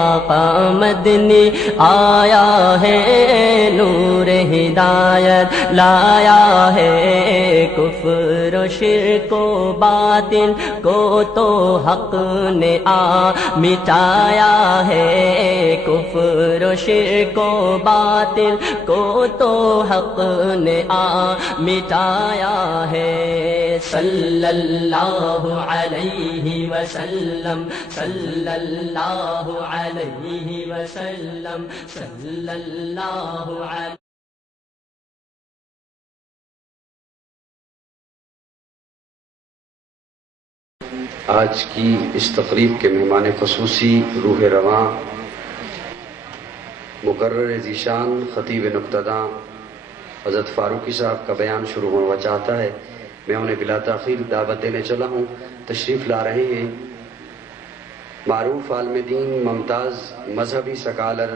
آقا مدنی آیا ہے، نور ہدایت لایا ہے، کفر و شرک و باطل کو تو حق نے مٹایا ہے، کفر و شرک و باطل کو تو حق نے مٹایا ہے۔ صلی اللہ علیہ وسلم، صلی اللہ علیہ وسلم، صلی اللہ علیہ۔ آج کی اس تقریب کے مہمان خصوصی روح رواں مقرر ذیشان خطیب نقطہ حضرت فاروقی صاحب کا بیان شروع ہونا چاہتا ہے۔ میں انہیں بلا تاخیر دعوت دینے چلا ہوں، تشریف لا رہے ہیں معروف عالم دین، ممتاز مذہبی سکالر،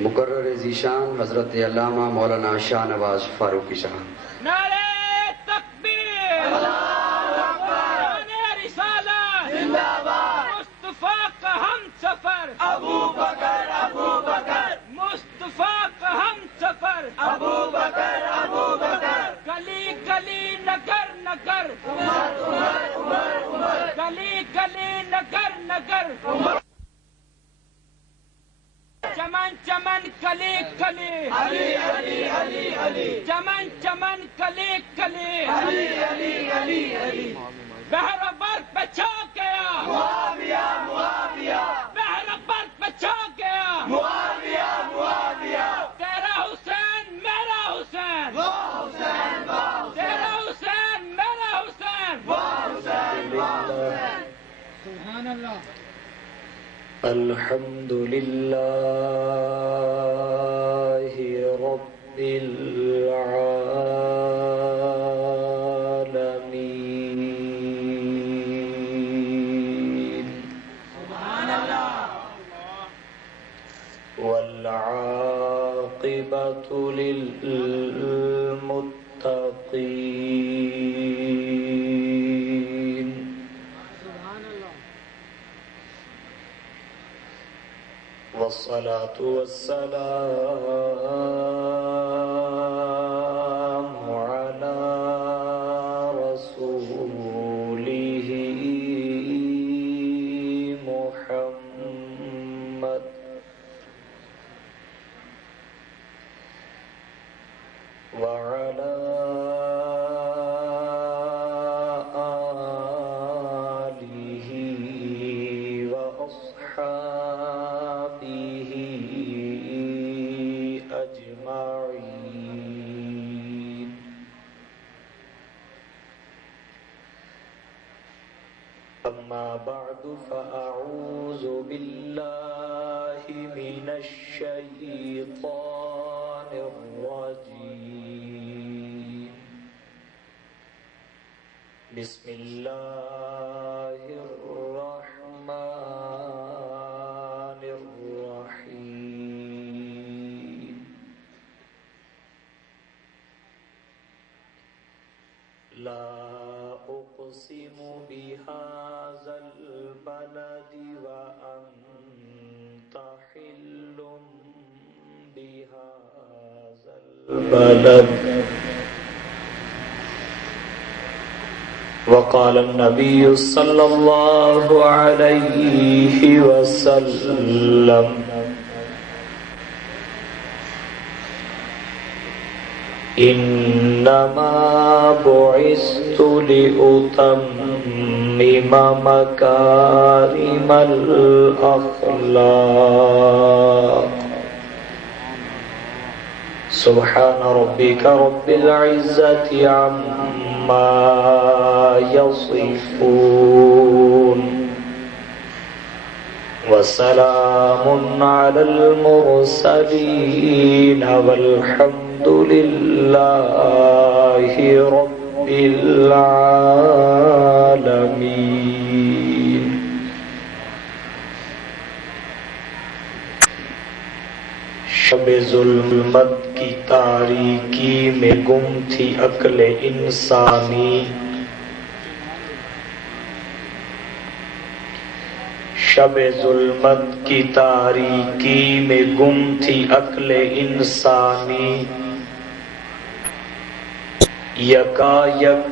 مقرر ذیشان حضرت علامہ مولانا شاہ نواز فاروقی صاحب۔ نعرہ تکبیر، نعرہ رسالت، زندہ باد، مصطفیٰ کا ہم سفر ابو بکر، ابو بکر، مصطفیٰ کا ہم سفر ابو بکر، ابو بکر، گلی گلی نگر نگر عمر، عمر، عمر، عمر، گلی گلی نگر نگر عمر، چمن چمن کلی کلی علی علی علی علی، چمن چمن کلی کلی علی علی علی علی، بحر بر پچھا گیا معاویہ، معاویہ، بحر بر پچھا گیا معاویہ، معاویہ، تیرا حسین میرا حسین، وہ حسین، وہ حسین، تیرا حسین میرا حسین، وہ حسین، وہ حسین، سبحان اللہ۔ الحمد للہ رب العالمین، سبحان اللہ، والعاقبۃ للمتقین، والصلاة والسلام على رسوله محمد وعلى آله وأصحابه أجمعين، أما بعد فأعوذ بالله من الشيطان الرجيم، بسم الله الرحمن الرحيم، لا أقسم بهذا البلد وأنت حل بهذا البلد، وقال النبي صلى الله عليه وسلم إنما بعثت لأتمم مكارم الأخلاق، سبحان ربك رب العزة عما يصفون، وسلام على المرسلين، والحمد لله رب العالمين۔ شب ظلمت کی تاریکی میں گم تھی عقل انسانی، شب ظلمت کی تاریکی میں گم تھی عقل انسانی، یکا یک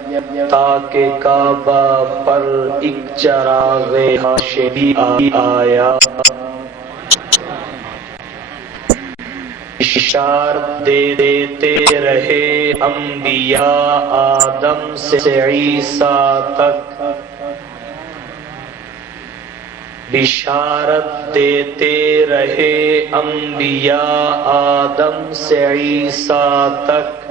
تاکہ کعبہ پر ایک چراغ ہاشمی آیا، اشارت دے دیتے رہے انبیاء آدم سے عیسیٰ تک، بشارت دیتے رہے انبیاء آدم سے عیسیٰ تک،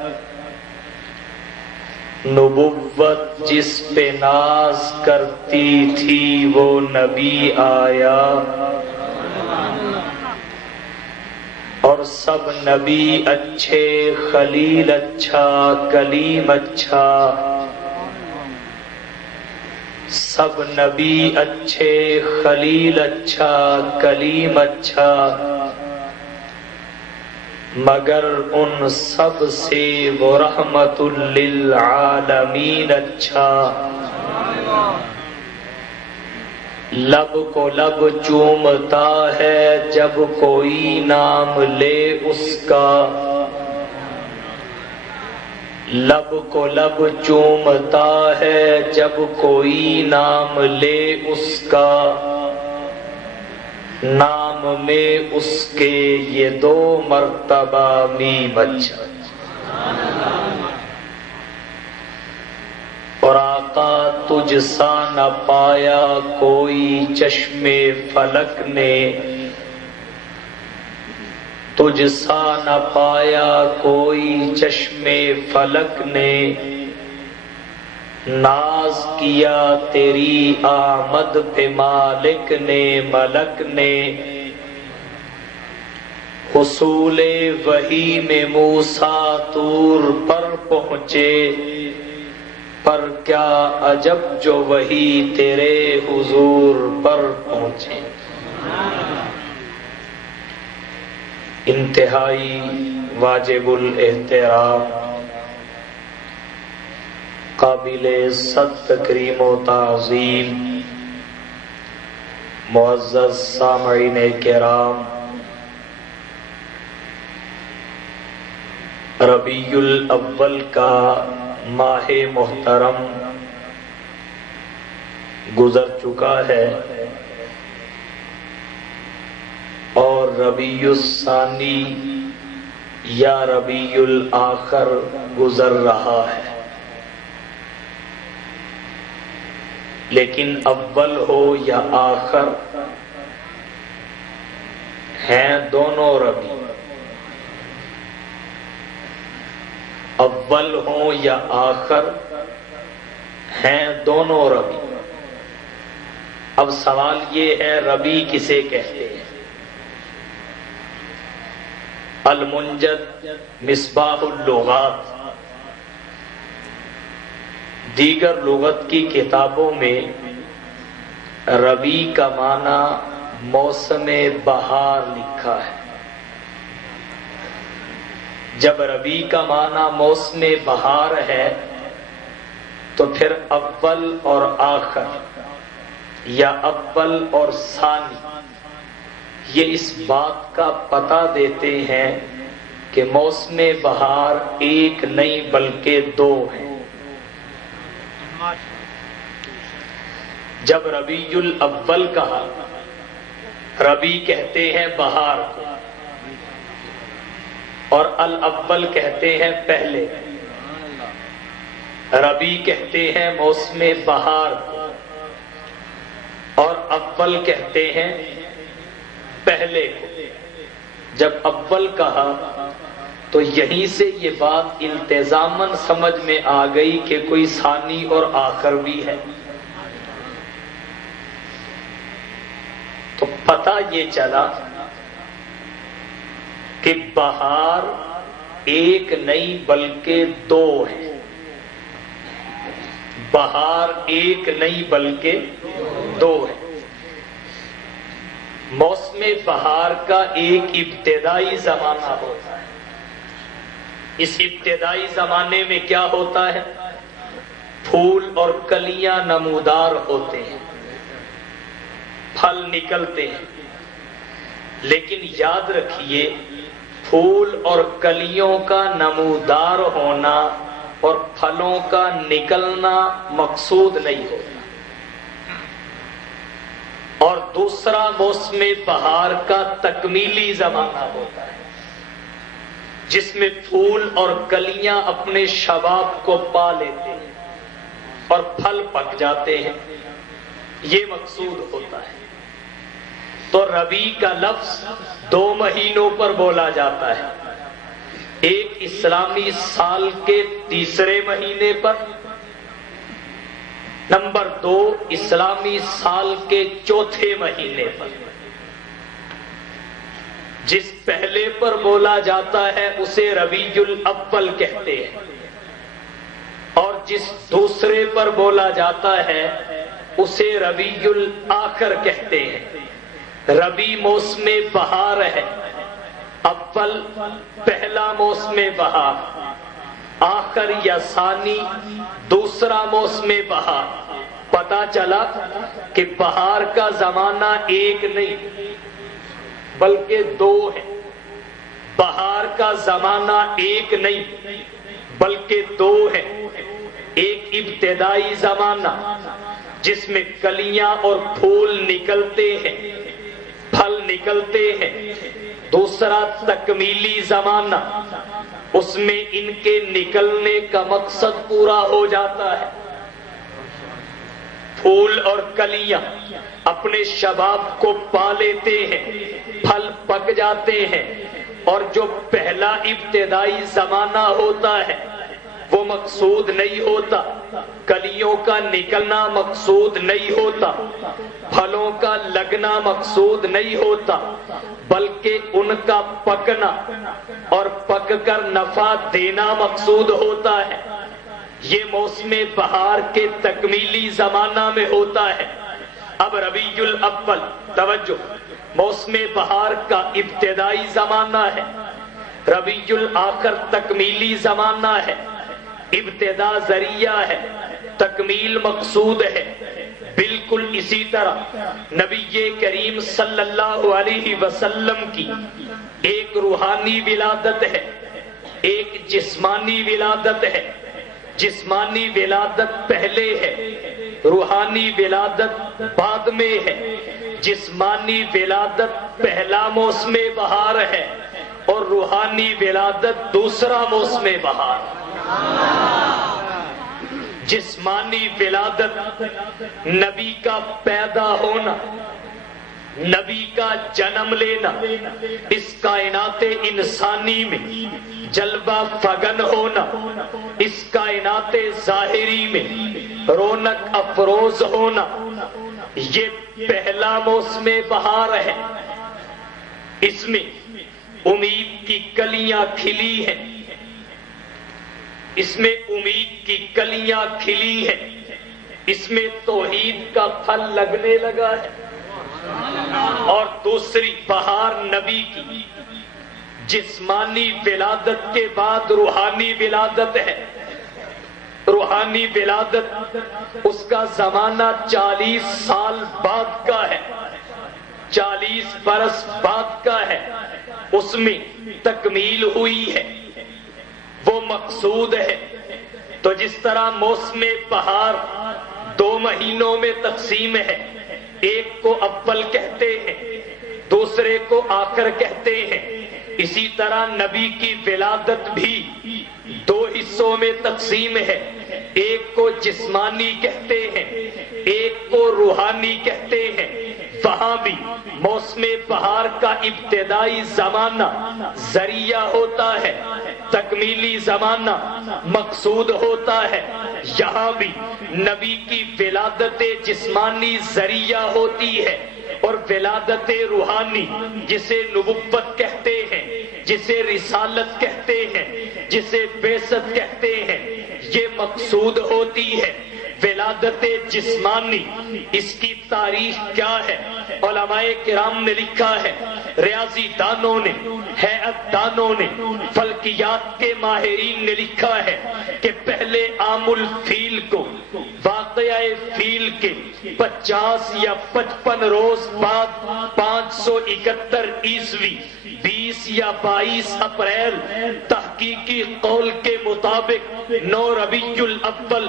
نبوت جس پہ ناز کرتی تھی وہ نبی آیا، اور سب نبی اچھے، خلیل اچھا، کلیم اچھا، سب نبی اچھے، خلیل اچھا، کلیم اچھا، مگر ان سب سے وہ رحمت للعالمین اچھا، لب کو لب چومتا ہے جب کوئی نام لے اس کا، لب کو لب چومتا ہے جب کوئی نام لے اس کا، نام میں اس کے یہ دو مرتبہ میم اچھا، اور آقا تجھ سا نہ پایا کوئی چشم فلک نے، تجھ سا نہ پایا کوئی چشم فلک نے، ناز کیا تیری آمد پہ مالک نے، ملک نے، حصول وحی میں موسیٰ طور پر پہنچے، پر کیا عجب جو وحی تیرے حضور پر پہنچے، انتہائی واجب الاحترام، قابل صد تکریم و تعظیم معزز سامعین کرام، ربیع الاول کا ماہ محترم گزر چکا ہے، اور ربیع الثانی یا ربیع الاخر گزر رہا ہے، لیکن اول ہو یا آخر ہیں دونوں ربیع، اول ہوں یا آخر ہیں دونوں ربیع۔ اب سوال یہ ہے ربیع کسے کہتے ہیں؟ المنجد مصباح اللغات، دیگر لغت کی کتابوں میں ربیع کا معنی موسم بہار لکھا ہے۔ جب ربیع کا معنی موسم بہار ہے تو پھر اول اور آخر یا اول اور ثانی یہ اس بات کا پتہ دیتے ہیں کہ موسم بہار ایک نہیں بلکہ دو ہیں۔ جب ربیع الاول کہا، ربیع کہتے ہیں بہار کو، اور الاول کہتے ہیں پہلے، ربیع کہتے ہیں موسم بہار کو، اور اول کہتے ہیں پہلے کو۔ جب اول کہا تو یہیں سے یہ بات التزاماً سمجھ میں آ گئی کہ کوئی ثانی اور آخر بھی ہے۔ تو پتہ یہ چلا کہ بہار ایک نہیں بلکہ دو ہے، بہار ایک نہیں بلکہ دو ہے۔ موسم بہار کا ایک ابتدائی زمانہ ہوتا ہے، اس ابتدائی زمانے میں کیا ہوتا ہے؟ پھول اور کلیاں نمودار ہوتے ہیں، پھل نکلتے ہیں، لیکن یاد رکھیے پھول اور کلیوں کا نمودار ہونا اور پھلوں کا نکلنا مقصود نہیں ہوتا۔ اور دوسرا موسم بہار کا تکمیلی زمانہ ہوتا ہے جس میں پھول اور کلیاں اپنے شباب کو پا لیتے ہیں اور پھل پک جاتے ہیں، یہ مقصود ہوتا ہے۔ تو ربیع کا لفظ 2 مہینوں پر بولا جاتا ہے، ایک اسلامی سال کے 3 مہینے پر، نمبر 2 اسلامی سال کے 4 مہینے پر۔ جس پہلے پر بولا جاتا ہے اسے ربیع الاول کہتے ہیں، اور جس دوسرے پر بولا جاتا ہے اسے ربیع الآخر کہتے ہیں۔ ربیع موسم بہار ہے، اول پہلا موسم بہار، آخر یا ثانی دوسرا موسم بہار۔ پتہ چلا کہ بہار کا زمانہ ایک نہیں بلکہ 2 ہے، بہار کا زمانہ ایک نہیں بلکہ 2 ہے۔ ایک ابتدائی زمانہ جس میں کلیاں اور پھول نکلتے ہیں، پھل نکلتے ہیں، دوسرا تکمیلی زمانہ، اس میں ان کے نکلنے کا مقصد پورا ہو جاتا ہے، پھول اور کلیاں اپنے شباب کو پا لیتے ہیں، پھل پک جاتے ہیں، اور جو پہلا ابتدائی زمانہ ہوتا ہے وہ مقصود نہیں ہوتا، کلیوں کا نکلنا مقصود نہیں ہوتا، پھلوں کا لگنا مقصود نہیں ہوتا، بلکہ ان کا پکنا اور پک کر نفع دینا مقصود ہوتا ہے۔ یہ موسم بہار کے تکمیلی زمانہ میں ہوتا ہے۔ اب ربیع الاول، توجہ، موسم بہار کا ابتدائی زمانہ ہے، ربیع الآخر تکمیلی زمانہ ہے، ابتدا ذریعہ ہے، تکمیل مقصود ہے۔ بالکل اسی طرح نبی کریم صلی اللہ علیہ وسلم کی ایک روحانی ولادت ہے، ایک جسمانی ولادت ہے۔ جسمانی ولادت پہلے ہے، روحانی ولادت بعد میں ہے۔ جسمانی ولادت پہلا موسم بہار ہے اور روحانی ولادت دوسرا موسم بہار۔ جسمانی ولادت نبی کا پیدا ہونا، نبی کا جنم لینا، اس کائنات انسانی میں جلوہ فگن ہونا، اس کائنات ظاہری میں رونق افروز ہونا، یہ پہلا موسم بہار ہے۔ اس میں امید کی کلیاں کھلی ہیں، اس میں امید کی کلیاں کھلی ہیں، اس میں توحید کا پھل لگنے لگا ہے۔ اور دوسری بہار نبی کی جسمانی ولادت کے بعد روحانی ولادت ہے۔ روحانی ولادت اس کا زمانہ 40 سال بعد کا ہے، 40 برس بعد کا ہے، اس میں تکمیل ہوئی ہے، وہ مقصود ہے۔ تو جس طرح موسم بہار 2 مہینوں میں تقسیم ہے، ایک کو اول کہتے ہیں، دوسرے کو آخر کہتے ہیں، اسی طرح نبی کی ولادت بھی 2 حصوں میں تقسیم ہے، ایک کو جسمانی کہتے ہیں، ایک کو روحانی کہتے ہیں۔ وہاں بھی موسم بہار کا ابتدائی زمانہ ذریعہ ہوتا ہے، تکمیلی زمانہ مقصود ہوتا ہے۔ یہاں بھی نبی کی ولادت جسمانی ذریعہ ہوتی ہے، اور ولادت روحانی جسے نبوت کہتے ہیں، جسے رسالت کہتے ہیں، جسے بعثت کہتے ہیں، یہ مقصود ہوتی ہے۔ ولادت جسمانی اس کی تاریخ کیا ہے؟ علماء کرام نے لکھا ہے، ریاضی دانوں نے، ہیئت دانوں نے، فلکیات کے ماہرین نے لکھا ہے کہ پہلے عام الفیل کو واقعہ فیل کے 50 یا 55 روز بعد 571 عیسوی 20 یا 22 اپریل تحقیقی قول کے مطابق 9 ربیع الاول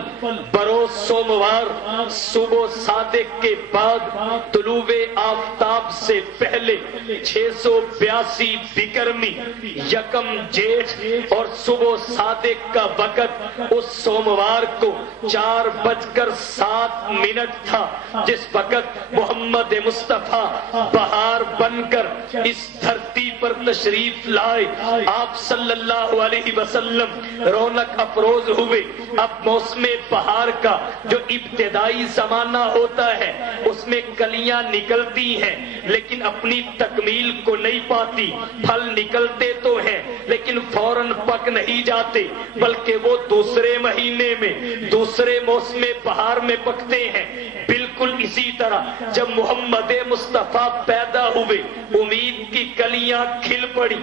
بروز سوموار صبح صادق کے بعد طلوع آفتاب سے پہلے 682 بکرمی یکم جیٹھ اور صبح صادق کا وقت اس سوموار کو 4:07 تھا، جس وقت محمد مصطفیٰ بہار بن کر اس دھرتی پر تشریف لائے۔ آپ صلی اللہ علیہ وسلم رونق افروز ہوئے۔ اب موسم بہار کا جو ابتدائی زمانہ ہوتا ہے اس میں کلیاں نکلتی ہیں لیکن اپنی تکمیل کو نہیں پاتی، پھل نکلتے تو ہیں لیکن فوراً پک نہیں جاتے، بلکہ وہ دوسرے مہینے میں دوسرے موسم بہار میں پکتے ہیں۔ بالکل اسی طرح جب محمد مصطفیٰ پیدا ہوئے امید کی کلیاں کھل پڑی۔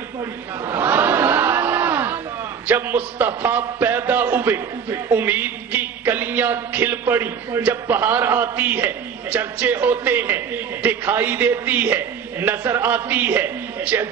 جب مصطفیٰ پیدا ہوئے امید کی کلیاں کھل پڑی۔ جب بہار آتی ہے چرچے ہوتے ہیں، دکھائی دیتی ہے، نظر آتی ہے،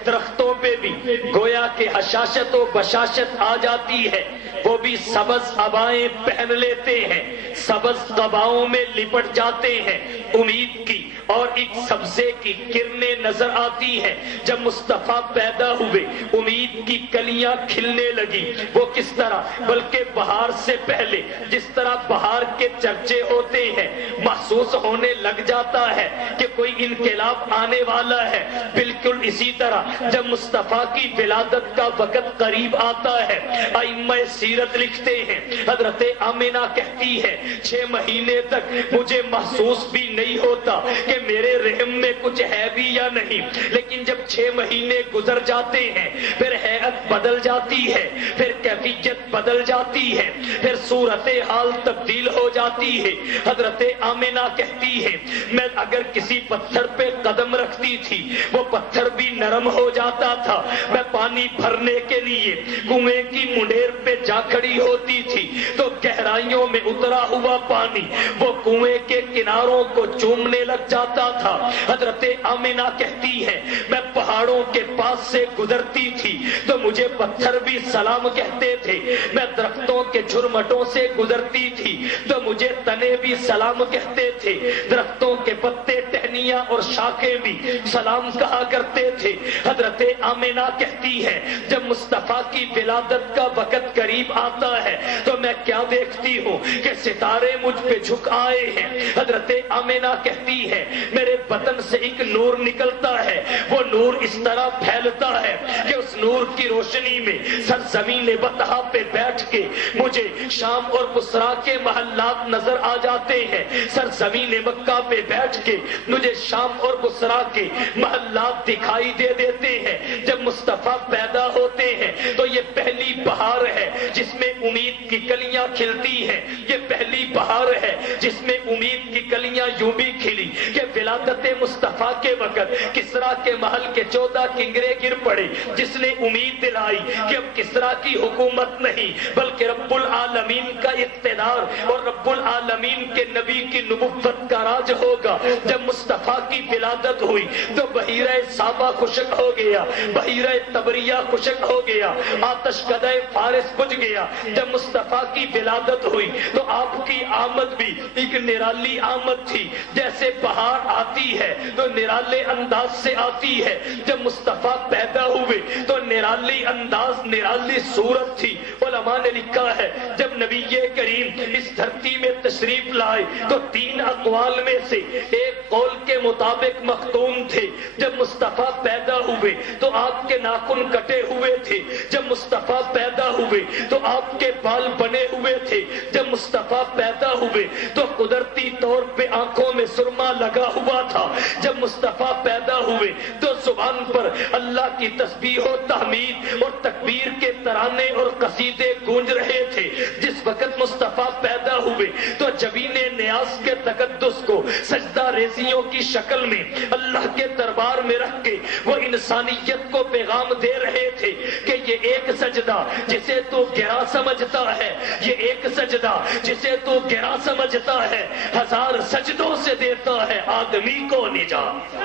درختوں پہ بھی گویا کہ حشاشت و بشاشت آ جاتی ہے، وہ بھی سبز عبائیں پہن لیتے ہیں، سبز قباؤں میں لپٹ جاتے ہیں امید کی، اور ایک سبزے کی کرنیں نظر آتی ہیں۔ جب مصطفیٰ پیدا ہوئے امید کی کلیاں کھلنے لگی۔ وہ کس طرح؟ بلکہ بہار سے پہلے جس طرح بہار کے چرچے ہوتے ہیں، محسوس ہونے لگ جاتا ہے کہ کوئی انقلاب آنے والا ہے، بالکل اسی طرح جب مصطفیٰ کی ولادت کا وقت قریب آتا ہے، ائمہ سیرت لکھتے ہیں، حضرت آمنہ کہتی ہے 6 مہینے تک مجھے محسوس بھی نہیں ہوتا کہ میرے رحم میں کچھ ہے بھی یا نہیں، لیکن جب 6 مہینے گزر جاتے ہیں پھر ہیئت بدل جاتی ہے، پھر کیفیت بدل جاتی ہے، پھر صورتحال تبدیل ہو جاتی ہے۔ حضرت آمنہ کہتی ہے میں اگر کسی پتھر پہ قدم رکھتی تھی وہ پتھر بھی نرم ہو جاتا تھا، میں پانی بھرنے کے لیے کنویں کی منڈیر پہ جا کھڑی ہوتی تھی تو گہرائیوں میں اترا ہوا پانی وہ کنویں کے کناروں کو چومنے لگ جاتا تھا۔ حضرت آمنہ کہتی ہے میں پہاڑوں کے پاس سے گزرتی تھی تو مجھے پتھر بھی سلام کہتے تھے، میں درختوں کے جھرمٹوں سے گزرتی تھی تو مجھے تنے بھی سلام کہتے تھے، درختوں کے پتے، ٹہنیاں اور شاخیں بھی سلام کہا کرتے تھے۔ حضرت آمنہ کہتی ہے جب مصطفیٰ کی ولادت کا وقت قریب آتا ہے تو میں کیا دیکھتی ہوں کہ ستارے مجھ پہ جھک آئے ہیں۔ حضرت آمنہ کہتی ہے میرے بدن سے ایک نور نکلتا ہے، وہ نور اس طرح پھیلتا ہے کہ اس نور کی روشنی میں سرزمین بطحا پہ بیٹھ کے مجھے شام اور بصرہ کے محلات نظر آ جاتے ہیں، سرزمین مکہ پہ بیٹھ کے مجھے شام اور بصرہ کے محلات دکھائی دے دیتے ہیں۔ جب مصطفیٰ پیدا ہوتے ہیں تو یہ پہلی بہار ہے جس میں امید کی کلیاں کھلتی ہیں، یہ پہلی بہار ہے جس میں امید کی کلیاں یوں بھی کھلی کہ ولادت مصطفیٰ کے وقت کسریٰ کے محل کے 14 کنگرے گر پڑے، جس نے امید دلائی کہ اب کسریٰ کی حکومت نہیں بلکہ رب العالمین کا اقتدار اور رب العالمین کے نبی کی نبوت کا راج ہوگا۔ جب مصطفیٰ کی ولادت ہوئی تو بحیرہ صابا خشک ہو گیا، بحیرہ تبریہ خشک ہو گیا، آتش کدہ فارس بجھ گیا۔ جب مصطفیٰ کی ولادت ہوئی تو آپ کی آمد بھی ایک نرالی آمد تھی، جیسے بہار آتی ہے تو نرالے انداز سے آتی ہے۔ جب مصطفیٰ پیدا ہوئے تو نرالی انداز، نرالی صورت تھی۔ علماء نے لکھا ہے جب نبی کریم اس دھرتی میں تشریف لائے تو 3 اقوال میں سے ایک قول کے مطابق مختوم تھے۔ جب مصطفیٰ پیدا ہوئے تو آپ کے ناخن کٹے ہوئے تھے، جب مصطفیٰ پیدا ہوئے تو آپ کے بال بنے ہوئے تھے، جب مصطفیٰ پیدا ہوئے تو قدرتی طور پہ آنکھوں میں سرما لگا ہوا تھا، جب مصطفیٰ پیدا ہوئے تو زبان پر اللہ کی تسبیح و تحمید اور تکبیر کے ترانے اور قصیدے گونج رہے تھے، جس وقت مصطفیٰ پیدا ہوئے تو جبین نیاز کے تقدس کو سجدہ ریزیوں کی شکل میں اللہ کے دربار میں رکھ کے وہ انسانیت کو پیغام دے رہے تھے کہ یہ ایک سجدہ جسے تو گرا سمجھتا ہے، یہ ایک سجدہ جسے تو گرا سمجھتا ہے، 1000 سجدوں سے دیتا ہے آدمی کو نجات۔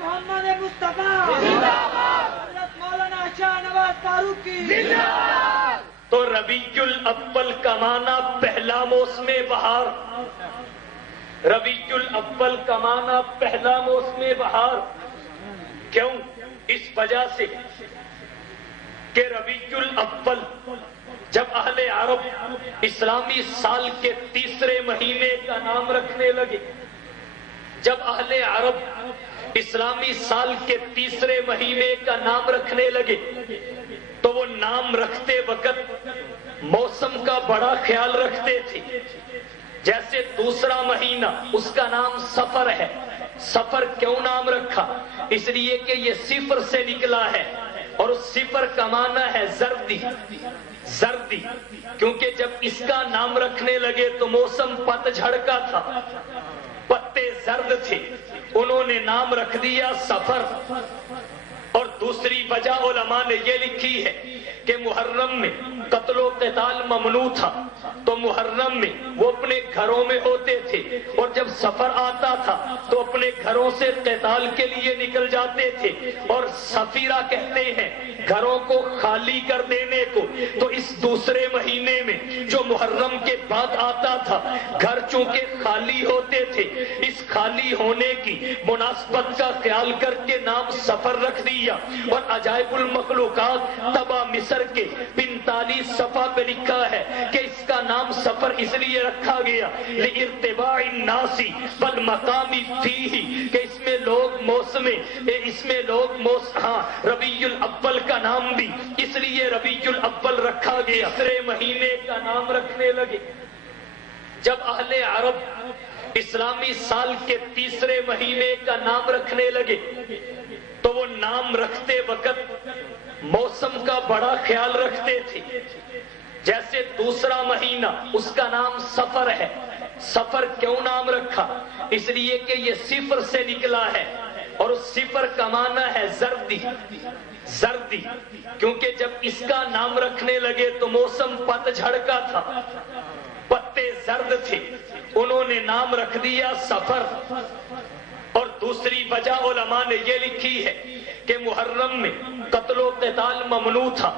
محمد مصطفیٰ حضرت مولانا شاہ نواز فاروقی۔ تو ربیع الاول کا معنی پہلا موسم بہار، ربیع الاول کا معنی پہلا موسم بہار۔ کیوں؟ اس وجہ سے کہ ربیع الاول جب اہل عرب اسلامی سال کے تیسرے مہینے کا نام رکھنے لگے، جب اہل عرب اسلامی سال کے تیسرے مہینے کا نام رکھنے لگے تو وہ نام رکھتے وقت موسم کا بڑا خیال رکھتے تھے۔ جیسے دوسرا مہینہ، اس کا نام صفر ہے۔ صفر کیوں نام رکھا؟ اس لیے کہ یہ صفر سے نکلا ہے، اور اس صفر کا معنی ہے زردی، زردی، کیونکہ جب اس کا نام رکھنے لگے تو موسم پتجھڑ کا تھا، پتے زرد تھے، انہوں نے نام رکھ دیا صفر۔ اور دوسری وجہ علماء نے یہ لکھی ہے کہ محرم میں قتل و قتال ممنوع تھا، تو محرم میں وہ اپنے گھروں میں ہوتے تھے، اور جب سفر آتا تھا تو اپنے گھروں سے قتال کے لیے نکل جاتے تھے۔ اور سفیرہ کہتے ہیں گھروں کو خالی کر دینے کو۔ تو اس دوسرے مہینے میں جو محرم کے بعد آتا تھا، گھر چونکہ خالی ہوتے تھے، اس خالی ہونے کی مناسبت کا خیال کر کے نام سفر رکھ دیا۔ اور عجائب المخلوقات طبع مصر کے 45 صفحہ پہ لکھا ہے کہ اس کا نام سفر اس لیے رکھا گیا لِارتباع الناس والمقام فیہ، کہ اس میں لوگ ربیع الاول کا نام بھی اس لیے ربیع الاول رکھا گیا۔ تیسرے مہینے کا نام رکھنے لگے جب اہل عرب اسلامی سال کے تیسرے مہینے کا نام رکھنے لگے تو وہ نام رکھتے وقت موسم کا بڑا خیال رکھتے تھے۔ جیسے دوسرا مہینہ، اس کا نام صفر ہے۔ صفر کیوں نام رکھا؟ اس لیے کہ یہ صفر سے نکلا ہے، اور اس صفر کا معنی ہے زردی، زردی، کیونکہ جب اس کا نام رکھنے لگے تو موسم پتجھڑ کا تھا، پتے زرد تھے، انہوں نے نام رکھ دیا صفر۔ اور دوسری وجہ علماء نے یہ لکھی ہے کہ محرم میں قتل و قتال ممنوع تھا،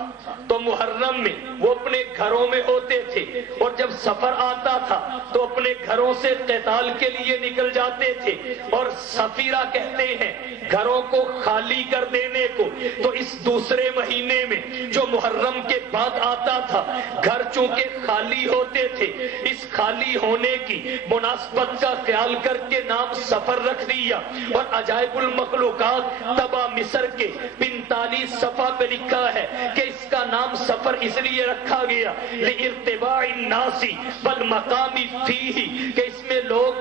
تو محرم میں وہ اپنے گھروں میں ہوتے تھے، اور جب سفر آتا تھا تو اپنے گھروں سے قتال کے لیے نکل جاتے تھے۔ اور سفیرہ کہتے ہیں گھروں کو خالی کر دینے کو۔ تو اس دوسرے مہینے میں جو محرم کے بعد آتا تھا، گھر چونکہ خالی ہوتے تھے، اس خالی ہونے کی مناسبت کا خیال کر کے نام سفر رکھ دیا۔ اور عجائب المخلوقات طبع مصر کے 45 صفحہ پہ لکھا ہے کہ اس کا نام سفر اس لیے رکھا گیا لِارتباع الناس والمقام فیہ، کہ اس میں لوگ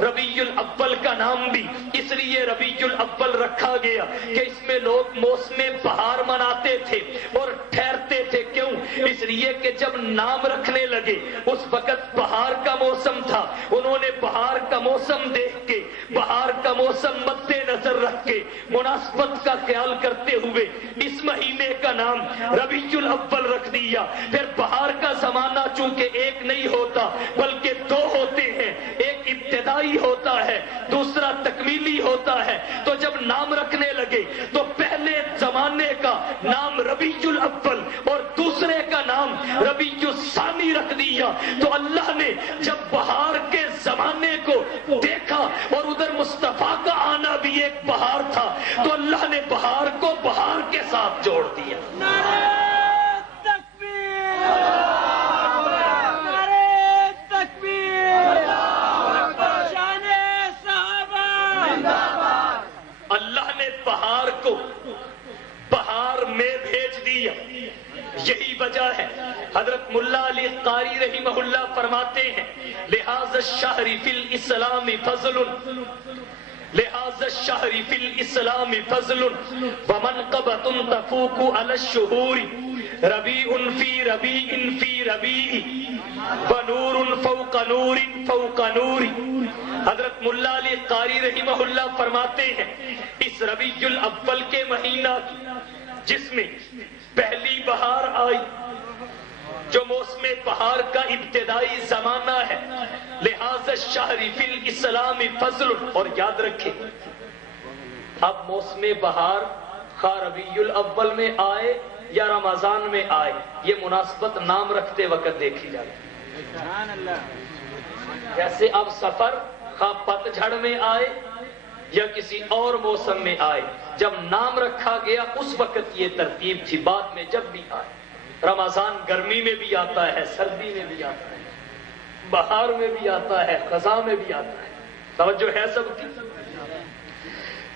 ربیع الاول کا نام بھی اس لیے ربیع الاول رکھا گیا کہ اس میں لوگ موسم بہار مناتے تھے اور ٹھہرتے تھے۔ کیوں؟ اس لیے کہ جب نام رکھنے لگے اس وقت بہار کا موسم تھا، انہوں نے بہار کا موسم دیکھ کے، بہار کا موسم مد نظر رکھ کے، مناسبت کا خیال کرتے ہوئے اس مہینے کا نام ربیع الاول رکھ دیا۔ پھر بہار کا زمانہ چونکہ ایک نہیں ہوتا بلکہ دو ہوتے ہیں، ایک ابتدائی ہوتا ہے، دوسرا تکمیلی ہوتا ہے، تو جب نام رکھنے لگے تو پہلے زمانے کا نام ربیع الاول اور دوسرے کا نام ربیع الثانی رکھ دیا۔ تو اللہ نے جب بہار کے زمانے کو دیکھا اور ادھر مصطفیٰ کا آنا بھی ایک بہار تھا، تو اللہ نے بہار کو بہار کے ساتھ جوڑ دیا۔ نعرہ تکبیر، نعرہ تکبیر، شان صحابہ۔ اللہ نے بہار کو بہار میں بھیج دیا۔ یہی وجہ ہے حضرت ملا علی قاری رحمہ اللہ فرماتے ہیں لہذا الشہر فی الاسلام فضل لہذا الشہر فی الاسلام فضل ومنقبۃ تفوق علی الشہور ربیع فی ربیع فی ربیع ونور فوق نور فوق نور. حضرت ملا علی قاری رحمہ اللہ فرماتے ہیں اس ربیع الاول کے مہینہ کی جس میں پہلی بہار آئی جو موسم بہار کا ابتدائی زمانہ ہے لہذا الشہر فی الاسلام فضل. اور یاد رکھیں اب موسم بہار خواہ ربیع الاول میں آئے یا رمضان میں آئے یہ مناسبت نام رکھتے وقت دیکھی جاتی. جیسے اب سفر خواہ پت جھڑ میں آئے یا کسی اور موسم میں آئے جب نام رکھا گیا اس وقت یہ ترتیب تھی. بعد میں جب بھی آئے رمضان گرمی میں بھی آتا ہے سردی میں بھی آتا ہے بہار میں بھی آتا ہے خزاں میں بھی آتا ہے. توجہ ہے سب کی.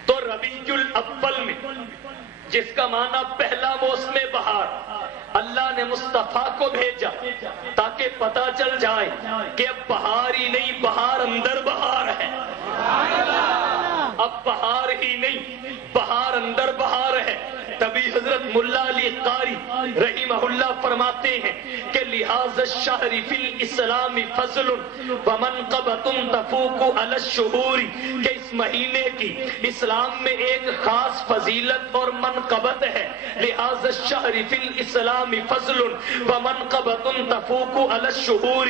تو ربیع الاول میں جس کا معنی پہلا موسم بہار اللہ نے مصطفیٰ کو بھیجا تاکہ پتہ چل جائے کہ اب بہار ہی نہیں بہار اندر بہار ہے. اب بہار ہی نہیں بہار اندر بہار ہے. تبھی حضرت ملا علی قاری رحمہ اللہ فرماتے ہیں کہ لہذا الشہر فی الاسلام فضل ومنقبۃ تفوق علی الشہور کہ اس مہینے کی اسلام میں ایک خاص فضیلت اور منقبت ہے. لہذا الشہر فی الاسلام فضل ومنقبۃ تفوق علی الشہور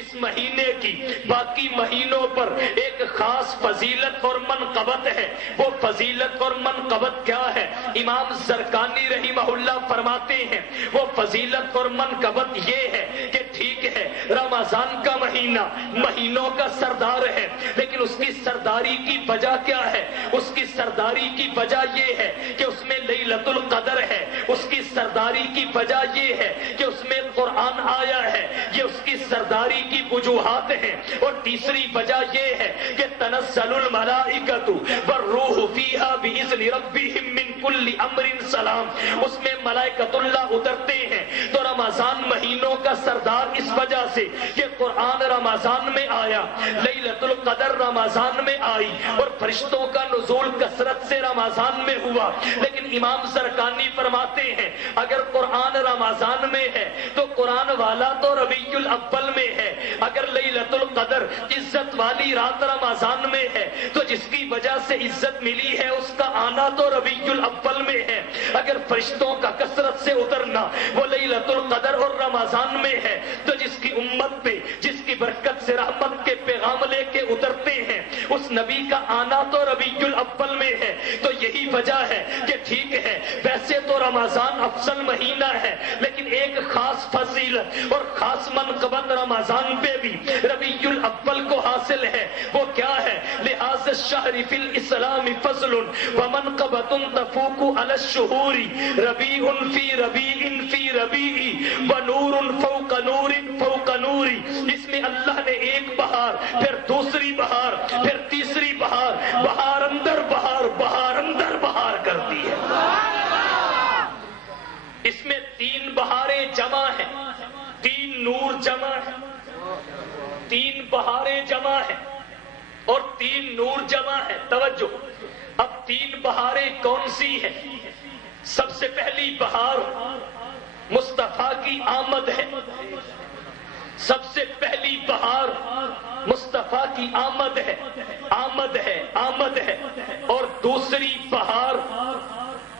اس مہینے کی باقی مہینوں پر ایک خاص فضیلت اور منقبت ہے. وہ فضیلت اور منقبت کیا ہے؟ امام زرقانی رحمہ اللہ فرماتے ہیں وہ فضیلت اور منقبت یہ ہے کہ ٹھیک ہے رمضان کا مہینہ مہینوں کا سردار ہے لیکن اس کی سرداری کی وجہ کیا ہے؟ اس کی سرداری کی وجہ یہ ہے کہ اس میں لیلۃ القدر ہے. اس کی سرداری کی وجہ یہ ہے کہ اس میں قرآن آیا ہے. یہ اس کی سرداری کی وجوہات ہیں. اور تیسری وجہ یہ ہے کہ تنزل الملائکۃ والروح فیہا بإذن ربہم من کل امر سلام. اس میں ملائکۃ اللہ اترتے ہیں. تو رمضان مہینوں کا سردار اس وجہ سے کہ قرآن رمضان میں آیا لیلۃ القدر رمضان میں آئی اور فرشتوں کا نزول کثرت سے رمضان میں ہوا. لیکن امام زرقانی فرماتے ہیں اگر قرآن رمضان میں ہے تو قرآن والا تو ربیع الاول میں ہے. اگر لیلۃ القدر عزت والی رات رمضان میں ہے تو جس کی وجہ سے عزت ملی ہے اس کا آنا تو ربیع الاول میں ہے. اگر فرشتوں کا کثرت سے اترنا وہ لیلۃ القدر اور رمضان میں ہے تو جس کی امت پہ جس کی برکت سے رحمت کے پیغام لے کے اترتے ہیں اس نبی کا آنا تو ربیع الاول میں ہے. تو یہی وجہ ہے کہ ٹھیک ہے ویسے تو رمضان افضل مہینہ ہے لیکن ایک خاص فضیلت اور خاص منقبت رمضان پہ بھی ربیع الاول کو حاصل ہے. وہ کیا ہے؟ لہذا الشہر فی الاسلام فضل ومنقبۃ تفوق علی الشہور ربیع فی ربیع فی ربیع ونور فوق نور فوق نور. اس میں اللہ نے ایک بہار پھر دوسری بہار پھر تیسری بہار بہار اندر بہار بہار اندر بہار کر دی ہے. اس میں 3 بہاریں جمع ہیں 3 نور جمع ہیں 3 بہاریں جمع ہیں اور 3 نور جمع ہیں. توجہ اب 3 بہاریں کون سی ہیں؟ سب سے پہلی بہار مصطفیٰ کی آمد ہے. سب سے پہلی بہار مصطفیٰ کی آمد ہے آمد ہے آمد ہے. اور دوسری بہار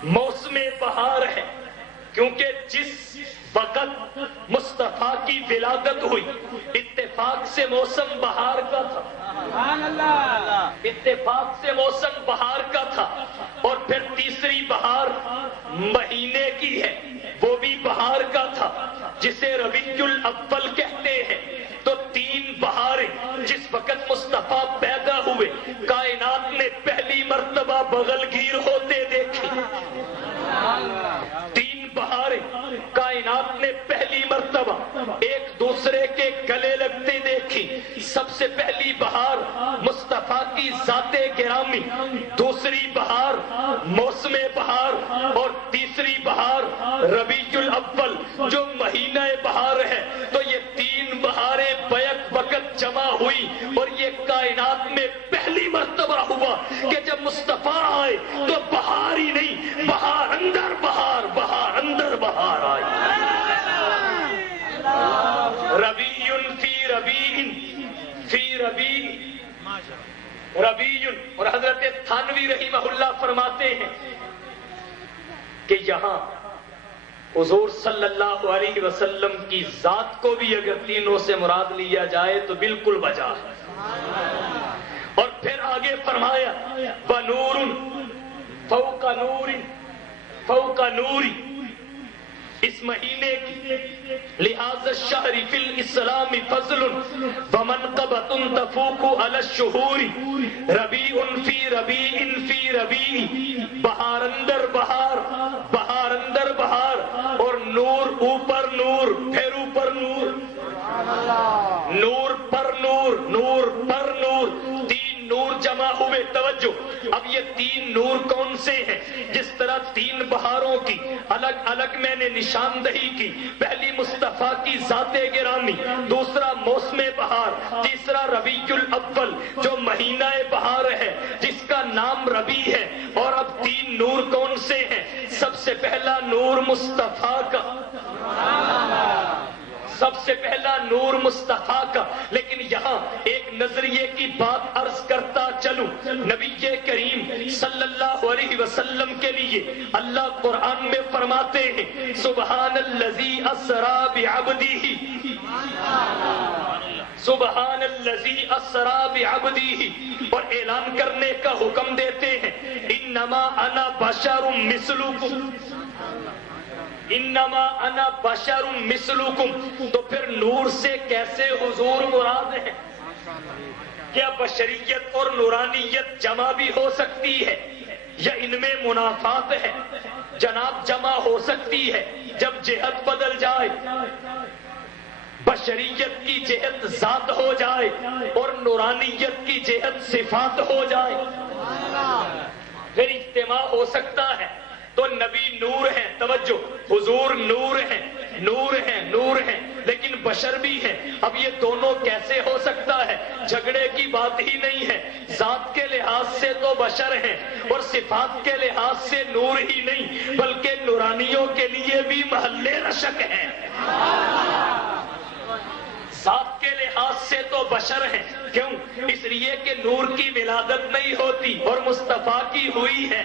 موسم بہار ہے کیونکہ جس وقت مصطفیٰ کی ولادت ہوئی اتفاق سے موسم بہار کا تھا. اتفاق سے موسم بہار کا تھا. اور پھر تیسری بہار مہینے کی ہے وہ بھی بہار کا تھا جسے ربیع الاول کہتے ہیں. تو 3 بہاریں جس وقت مصطفیٰ پیدا ہوئے کائنات نے پہلی مرتبہ بغل گیر ہوتے دیکھی. 3 بہاریں کائنات نے پہلی مرتبہ ایک دوسرے کے گلے لگتے دیکھی. سب سے پہلی بہار مصطفیٰ کی ذات گرامی, دوسری بہار موسم بہار اور تیسری بہار ربیع الاول جو مہینہ بہار ہے. تو یہ 3 بہاریں بیک وقت جمع ہوئی، اور یہ کائنات میں پہلی مرتبہ ہوا کہ جب مصطفیٰ آئے تو بہار ہی نہیں، بہار اندر بہار، بہار اندر بہار آئی۔ ربیع فی ربیع فی ربیع ربیع۔ اور حضرت تھانوی رحمہ اللہ فرماتے ہیں کہ یہاں حضور صلی اللہ علیہ وسلم کی ذات کو بھی اگر تینوں سے مراد لیا جائے تو بالکل بجا ہے۔ اور پھر آگے فرمایا بنور فوق نور فوق نور، اس مہینے کی لحاظ الشہر فی الاسلام فضل ومنقبۃ تفوق علی الشہور، ربیع فی ربیع فی ربیع، بہار اندر بہار، بہار اندر بہار، اور نور اوپر نور، پھر اوپر نور، نور پر نور، نور پر نور، تین نور جمع ہوئے۔ توجہ، اب یہ تین نور کون سے ہیں؟ جس طرح تین بہاروں کی الگ الگ میں نے نشاندہی کی، پہلی مصطفیٰ کی ذات گرامی، دوسرا موسم بہار، تیسرا ربیع الاول جو مہینہ بہار ہے جس کا نام ربیع ہے، اور اب تین نور کون سے ہیں؟ سب سے پہلا نور مصطفیٰ کا، سب سے پہلا نور مصطفیٰ کا۔ لیکن یہاں ایک نظریے کی بات عرض کرتا چلوں، نبی کریم صلی اللہ علیہ وسلم کے لیے اللہ قرآن میں فرماتے ہیں سبحان الذی اسری بعبدہ، سبحان الذی اسری بعبدہ، اور اعلان کرنے کا حکم دیتے ہیں انما انا بشر مثلکم، انما انا بشر مثلکم۔ تو پھر نور سے کیسے حضور مراد ہے؟ کیا بشریت اور نورانیت جمع بھی ہو سکتی ہے یا ان میں منافات ہے؟ جناب جمع ہو سکتی ہے جب جہت بدل جائے، بشریت کی جہت ذات ہو جائے اور نورانیت کی جہت صفات ہو جائے، پھر اجتماع ہو سکتا ہے۔ تو نبی نور ہیں، توجہ، حضور نور ہیں، نور ہیں، نور ہیں، لیکن بشر بھی ہیں۔ اب یہ دونوں کیسے ہو سکتا ہے؟ جھگڑے کی بات ہی نہیں ہے۔ ذات کے لحاظ سے تو بشر ہیں، اور صفات کے لحاظ سے نور ہی نہیں بلکہ نورانیوں کے لیے بھی محل رشک ہے۔ ذات کے لحاظ سے تو بشر ہیں، کیوں؟ اس لیے کہ نور کی ولادت نہیں ہوتی اور مصطفیٰ کی ہوئی ہے۔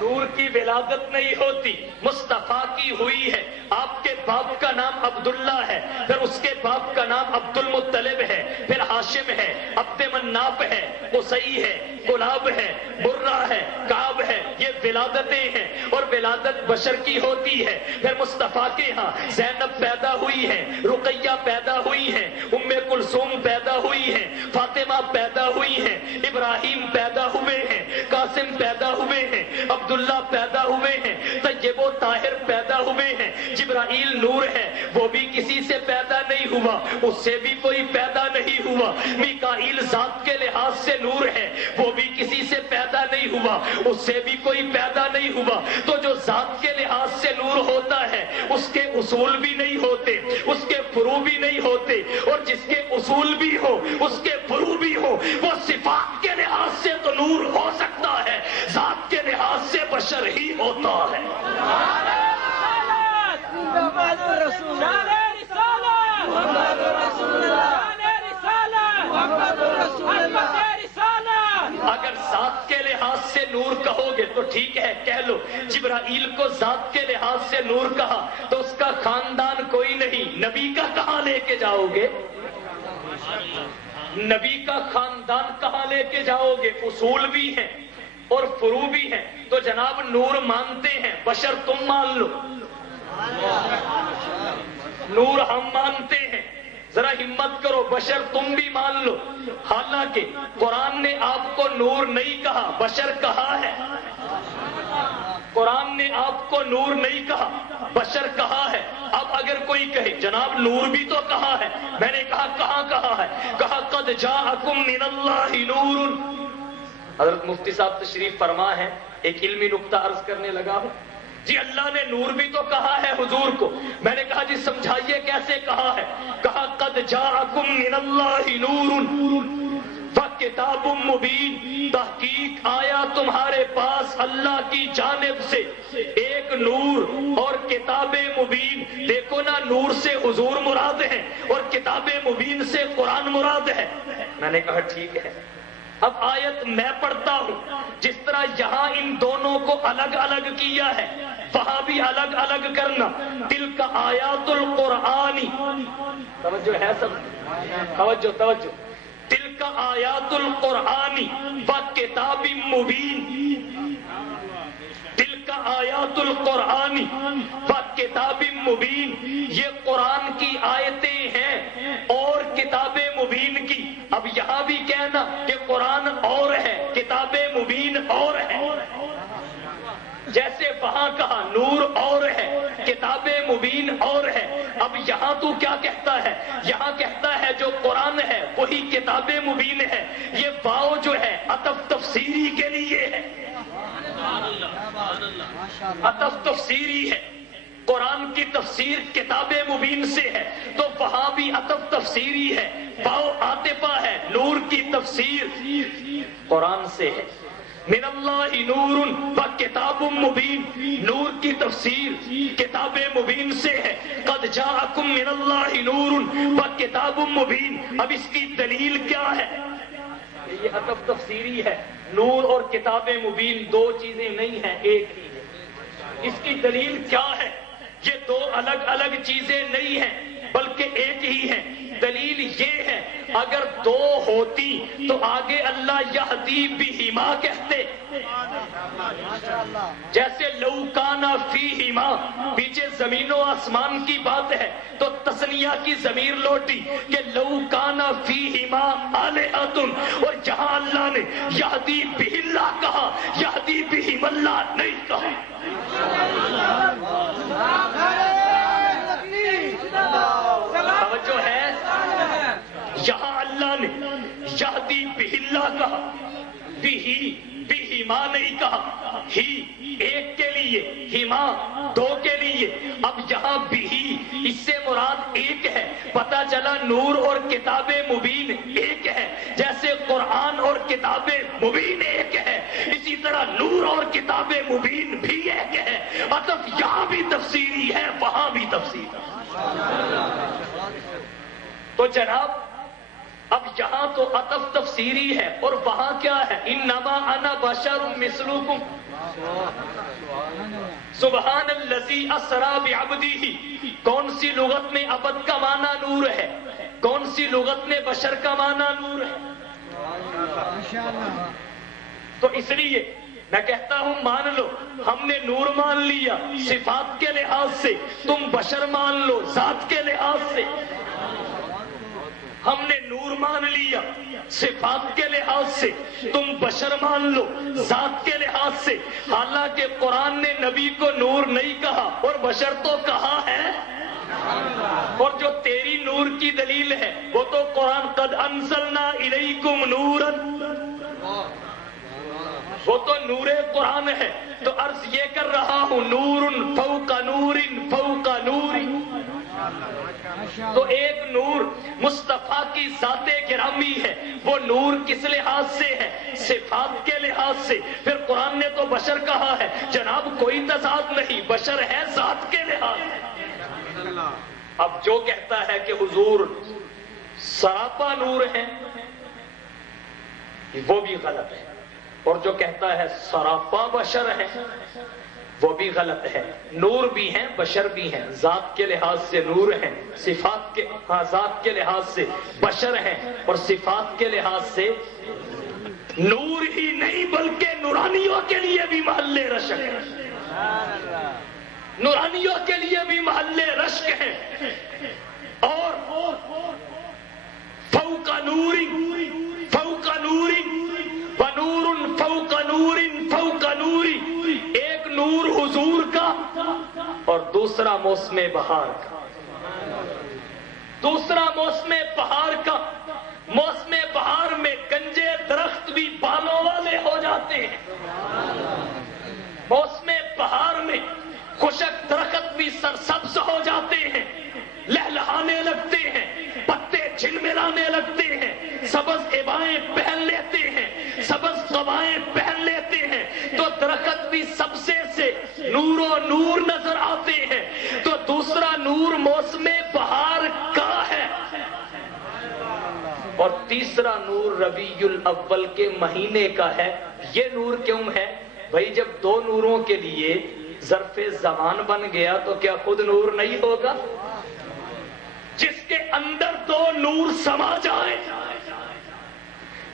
نور کی ولادت نہیں ہوتی، مصطفیٰ کی ہوئی ہے۔ آپ کے باپ کا نام عبداللہ ہے، پھر اس کے باپ کا نام عبد المطلب ہے، پھر ہاشم ہے، عبد مناف ہے، قصی ہے، کلاب ہے، برہ ہے، کعب ہے، یہ ولادتیں ہیں، اور ولادت بشر کی ہوتی ہے۔ پھر مصطفیٰ کے ہاں زینب پیدا ہوئی ہے، رقیہ پیدا ہوئی ہے، ام کلثوم پیدا ہوئی ہے، فاطمہ پیدا ہوئی ہے، ابراہیم پیدا ہوئے ہیں، قاسم پیدا ہوئے ہیں، عبداللہ پیدا ہوئے ہیں، طیب و طاہر پیدا ہوئے ہیں۔ جبرائیل نور ہے، وہ بھی کسی سے پیدا نہیں ہوا، اس سے بھی کوئی پیدا نہیں ہوا۔ میکائیل ذات کے لحاظ سے نور ہے، وہ بھی کسی سے پیدا نہیں ہوا، اس سے بھی کوئی پیدا نہیں ہوا۔ تو جو ذات کے لحاظ سے نور ہوتا ہے اس کے اصول بھی نہیں ہوتے، اس کے فروع بھی نہیں ہوتے، اور جس کے اصول بھی ہو اس کے فروع بھی ہو، وہ صفات کے لحاظ سے تو نور ہو سکتا ہے، ذات کے لحاظ سے بشر ہی ہوتا ہے۔ اگر ذات کے لحاظ سے نور کہو گے تو ٹھیک ہے، کہہ لو۔ جبرائیل کو ذات کے لحاظ سے نور کہا تو اس کا خاندان کوئی نہیں، نبی کا کہاں لے کے جاؤ گے؟ نبی کا خاندان کہاں لے کے جاؤ گے؟ اصول بھی ہیں اور فروع بھی ہیں۔ تو جناب نور مانتے ہیں، بشر تم مان لو، نور ہم مانتے ہیں، ذرا ہمت کرو، بشر تم بھی مان لو۔ حالانکہ قرآن نے آپ کو نور نہیں کہا، بشر کہا ہے۔ قرآن نے آپ کو نور نہیں کہا، بشر کہا ہے۔ اب اگر کوئی کہے جناب نور بھی تو کہا ہے، میں نے کہا کہاں کہا ہے؟ کہا قد جاءکم من اللہ نور۔ حضرت مفتی صاحب تشریف فرما ہے، ایک علمی نقطہ عرض کرنے لگا ہوں۔ جی اللہ نے نور بھی تو کہا ہے حضور کو. میں نے کہا جی سمجھائیے کیسے کہا ہے. کہا قد جاءکم من اللہ نور وکتاب مبین، تحقیق آیا تمہارے پاس اللہ کی جانب سے ایک نور اور کتاب مبین. دیکھو نا، نور سے حضور مراد ہے اور کتاب مبین سے قرآن مراد ہے. میں نے کہا ٹھیک ہے. اب آیت میں پڑھتا ہوں. جس طرح یہاں ان دونوں کو الگ الگ کیا ہے وہاں بھی الگ الگ کرنا. تلک آیات القرآن، توجہ ہے سب، توجہ توجہ. تلک آیات القرآن و کتاب مبین، تلک آیات القرآن و کتاب مبین، یہ قرآن کی آیتیں ہیں اور کتاب مبین کی. اب یہاں بھی کہنا کہ قرآن اور ہے کتاب مبین اور ہے. جیسے وہاں کہا نور اور ہے کتاب مبین اور ہے. اب یہاں تو کیا کہتا ہے؟ یہاں کہتا ہے جو قرآن ہے وہی کتاب مبین ہے. یہ واو جو ہے عطف تفسیری کے لیے ہے، عطف تفسیری ہے. قرآن کی تفسیر کتاب مبین سے ہے تو وہاں بھی عطف تفسیری ہے. واو عاطفہ ہے، نور کی تفسیر قرآن سے ہے. من اللہ نور و کتاب مبین، نور کی تفسیر کتاب مبین سے ہے. قد جاءکم من اللہ نور و کتاب مبین. اب اس کی دلیل کیا ہے؟ یہ عطف تفسیری ہے. نور اور کتاب مبین دو چیزیں نہیں ہیں، ایک ہی ہے. اس کی دلیل کیا ہے؟ یہ دو الگ الگ چیزیں نہیں ہیں بلکہ ایک ہی ہے. دلیل یہ ہے اگر دو ہوتی تو آگے اللہ یہدی بہما کہتے. جیسے لو کان فیہما، پیچھے زمین و آسمان کی بات ہے تو تثنیہ کی ضمیر لوٹی کہ لو کان فیہما آلہۃ، اور جہاں اللہ نے یہدی بہما کہا یہدی بہما اللہ نہیں کہا. توجہ ہے، یہاں اللہ نے یہدی بہما کہا، بہما نہیں کہا. ہی ایک کے لیے، ہما دو کے لیے. اب یہاں بھی اس سے مراد ایک ہے. پتہ چلا نور اور کتاب مبین ایک ہے. جیسے قرآن اور کتاب مبین ایک ہے اسی طرح نور اور کتاب مبین بھی ایک ہے. عطف یہاں بھی تفسیری ہے وہاں بھی تفسیری. تو جناب اب یہاں تو عطف تفسیری ہے اور وہاں کیا ہے؟ انما انا بشر مثلکم. سبحان الذی اسری بعبدہ. کون سی لغت میں عبد کا معنی نور ہے؟ کون سی لغت میں بشر کا معنی نور ہے؟ تو اس لیے میں کہتا ہوں مان لو، ہم نے نور مان لیا صفات کے لحاظ سے، تم بشر مان لو ذات کے لحاظ سے. ہم نے نور مان لیا صفات کے لحاظ سے، تم بشر مان لو ذات کے لحاظ سے. حالانکہ قرآن نے نبی کو نور نہیں کہا اور بشر تو کہا ہے. اور جو تیری نور کی دلیل ہے وہ تو قرآن قد انزلنا الیکم نورا، وہ تو نور قرآن ہے. تو عرض یہ کر رہا ہوں نور فوق نور فوق نور. تو ایک نور مصطفیٰ کی ذات گرامی ہے، وہ نور کس لحاظ سے ہے؟ صفات کے لحاظ سے. پھر قرآن نے تو بشر کہا ہے. جناب کوئی تضاد نہیں، بشر ہے ذات کے لحاظ سے. اب جو کہتا ہے کہ حضور سراپا نور ہے وہ بھی غلط ہے، اور جو کہتا ہے سراپا بشر ہے وہ بھی غلط ہے. نور بھی ہیں بشر بھی ہیں. ذات کے لحاظ سے نور ہیں، صفات کے ذات کے لحاظ سے بشر ہیں، اور صفات کے لحاظ سے نور ہی نہیں بلکہ نورانیوں کے لیے بھی محل رشک ہے. نورانیوں کے لیے بھی محل رشک ہے. اور فوق نور فوق نور ونور فوق نور فوق نور. ایک نور حضور کا اور دوسرا موسم بہار کا. دوسرا موسم بہار کا. موسم بہار میں گنجے درخت بھی بالوں والے ہو جاتے ہیں. موسم بہار میں ہیں، سبز عبائیں پہن لیتے ہیں، سبز قبائیں پہن لیتے ہیں، تو درخت بھی سبزے سے نور و نور نظر آتے ہیں۔ تو دوسرا نور موسم بہار کا ہے، اور تیسرا نور ربیع الاول کے مہینے کا ہے۔ یہ نور کیوں ہے بھائی؟ جب دو نوروں کے لیے ظرف زمان بن گیا تو کیا خود نور نہیں ہوگا؟ جس کے اندر دو نور سما جائیں،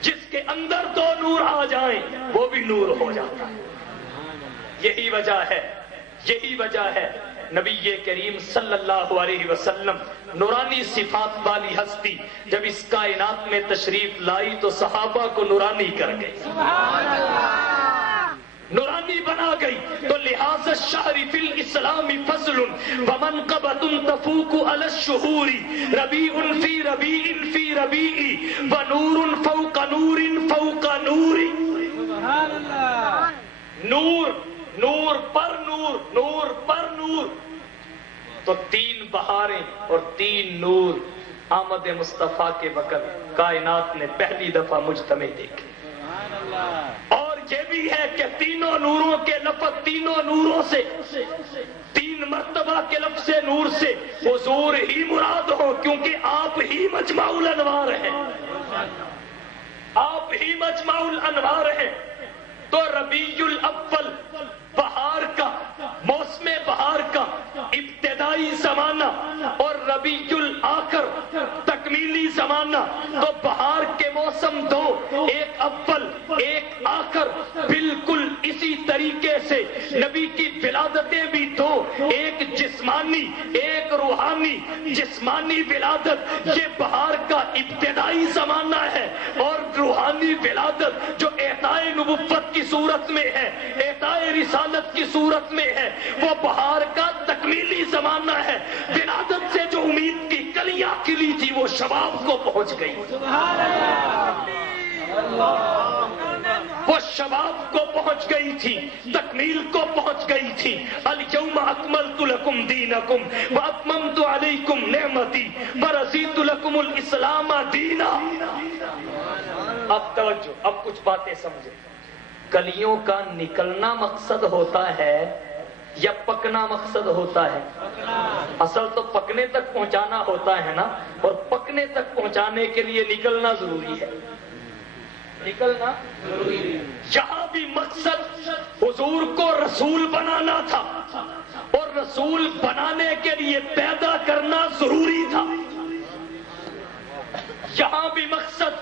جس کے اندر دو نور آ جائیں، وہ بھی نور ہو جاتا ہے۔ یہی وجہ ہے نبی کریم صلی اللہ علیہ وسلم نورانی صفات والی ہستی جب اس کائنات میں تشریف لائی تو صحابہ کو نورانی کر گئی، نورانی بنا گئی۔ تو لحاظ الشہر فی الاسلام فضل ومنقبۃ تفوق علی الشہور، ربیع فی ربیع فی ربیع ونور فوق نور فوق نور۔ نور، نور پر نور، نور پر نور۔ تو 3 بہاریں اور 3 نور آمد مصطفیٰ کے وقت کائنات نے پہلی دفعہ مجتمع دیکھے۔ اور یہ بھی ہے کہ تینوں نوروں کے لفظ، تینوں نوروں سے 3 مرتبہ کے لفظ نور سے حضور ہی مراد ہو، کیونکہ آپ ہی مجمع الانوار ہیں، آپ ہی مجمع الانوار ہیں۔ تو ربیع الاول بہار کا، موسم بہار کا ابتدائی زمانہ، اور ربیع الاخر تکمیلی زمانہ۔ تو بہار کے موسم 2، ایک اول ایک آخر، بالکل اسی طریقے سے نبی کی ولادتیں بھی 2، ایک جسمانی ایک روحانی۔ جسمانی ولادت یہ بہار کا ابتدائی زمانہ ہے، اور روحانی ولادت جو اعطاء نبوت کی صورت میں ہے، اعطاء رسالت کی صورت میں ہے، وہ بہار کا تکمیلی زمانہ ہے۔ ولادت سے جو امید کی کلیاں کھلی تھی وہ شباب کو پہنچ گئی، وہ شباب کو پہنچ گئی تھی، تکمیل کو پہنچ گئی تھی۔ الیوم اکملت لکم دینکم واتممت علیکم نعمتی ورضیت لکم الاسلام دینا۔ اب توجہ، اب کچھ باتیں سمجھیں۔ کلیوں کا نکلنا مقصد ہوتا ہے یا پکنا مقصد ہوتا ہے؟ اصل تو پکنے تک پہنچانا ہوتا ہے نا، اور پکنے تک پہنچانے کے لیے نکلنا ضروری ہے، نکلنا ضروری ہے۔ یہاں بھی مقصد حضور کو رسول بنانا تھا، اور رسول بنانے کے لیے پیدا کرنا ضروری تھا۔ یہاں بھی مقصد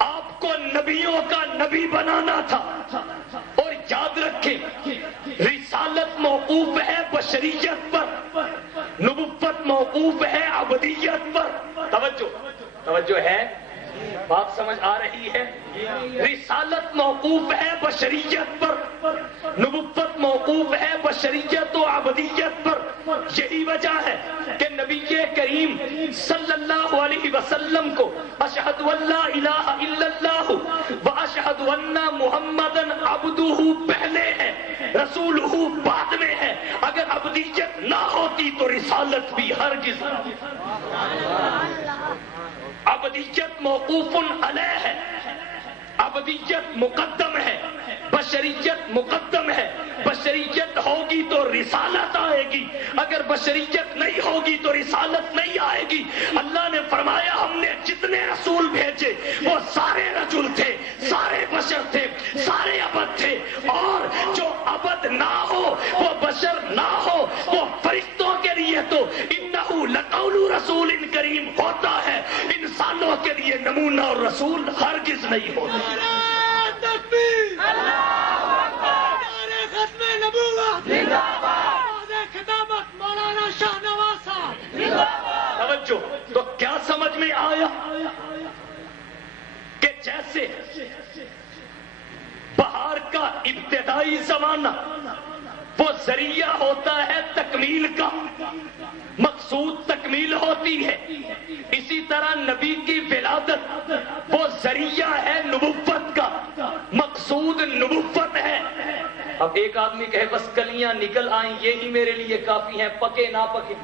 آپ کو نبیوں کا نبی بنانا تھا، اور یاد رکھیں رسالت موقوف ہے بشریت پر، نبوت موقوف ہے عبدیت پر۔ توجہ ہے، بات سمجھ آ رہی ہے؟ رسالت موقوف ہے بشریت پر، نبوت موقوف ہے بشریت و عبدیت پر۔ یہی وجہ ہے کہ نبی کریم صلی اللہ علیہ وسلم کو اشہد ان لا الہ الا اللہ و اشہد ان محمدن عبدہ پہلے ہے، رسولہ بعد میں ہے۔ اگر عبدیت نہ ہوتی تو رسالت بھی ہرگز نہ ہوتی۔ عبدیت موقوف علیہ ہے، عبدیت مقدم ہے، بشریت مقدم ہے۔ بشریت ہوگی تو رسالت آئے گی، اگر بشریت نہیں ہوگی تو رسالت نہیں آئے گی۔ اللہ نے فرمایا ہم نے جتنے رسول بھیجے وہ سارے رسول تھے، سارے بشر تھے، سارے عبد تھے، اور جو عبد نہ ہو وہ بشر نہ ہو وہ فرشتوں کے لیے تو انہ لقول رسول کریم ہوتا ہے، انسانوں کے لیے نمونہ اور رسول ہرگز نہیں ہوتا۔ توجہ، تو کیا سمجھ میں آیا کہ جیسے بہار کا ابتدائی زمانہ وہ ذریعہ ہوتا ہے تکمیل کا، مقصود تکمیل ہوتی ہے، اسی طرح نبی کی ولادت وہ ذریعہ ہے نبوت کا، مقصود نبوت ہے۔ اب ایک آدمی کہے بس کلیاں نکل آئیں یہی میرے لیے کافی ہیں، پکے نہ پکے۔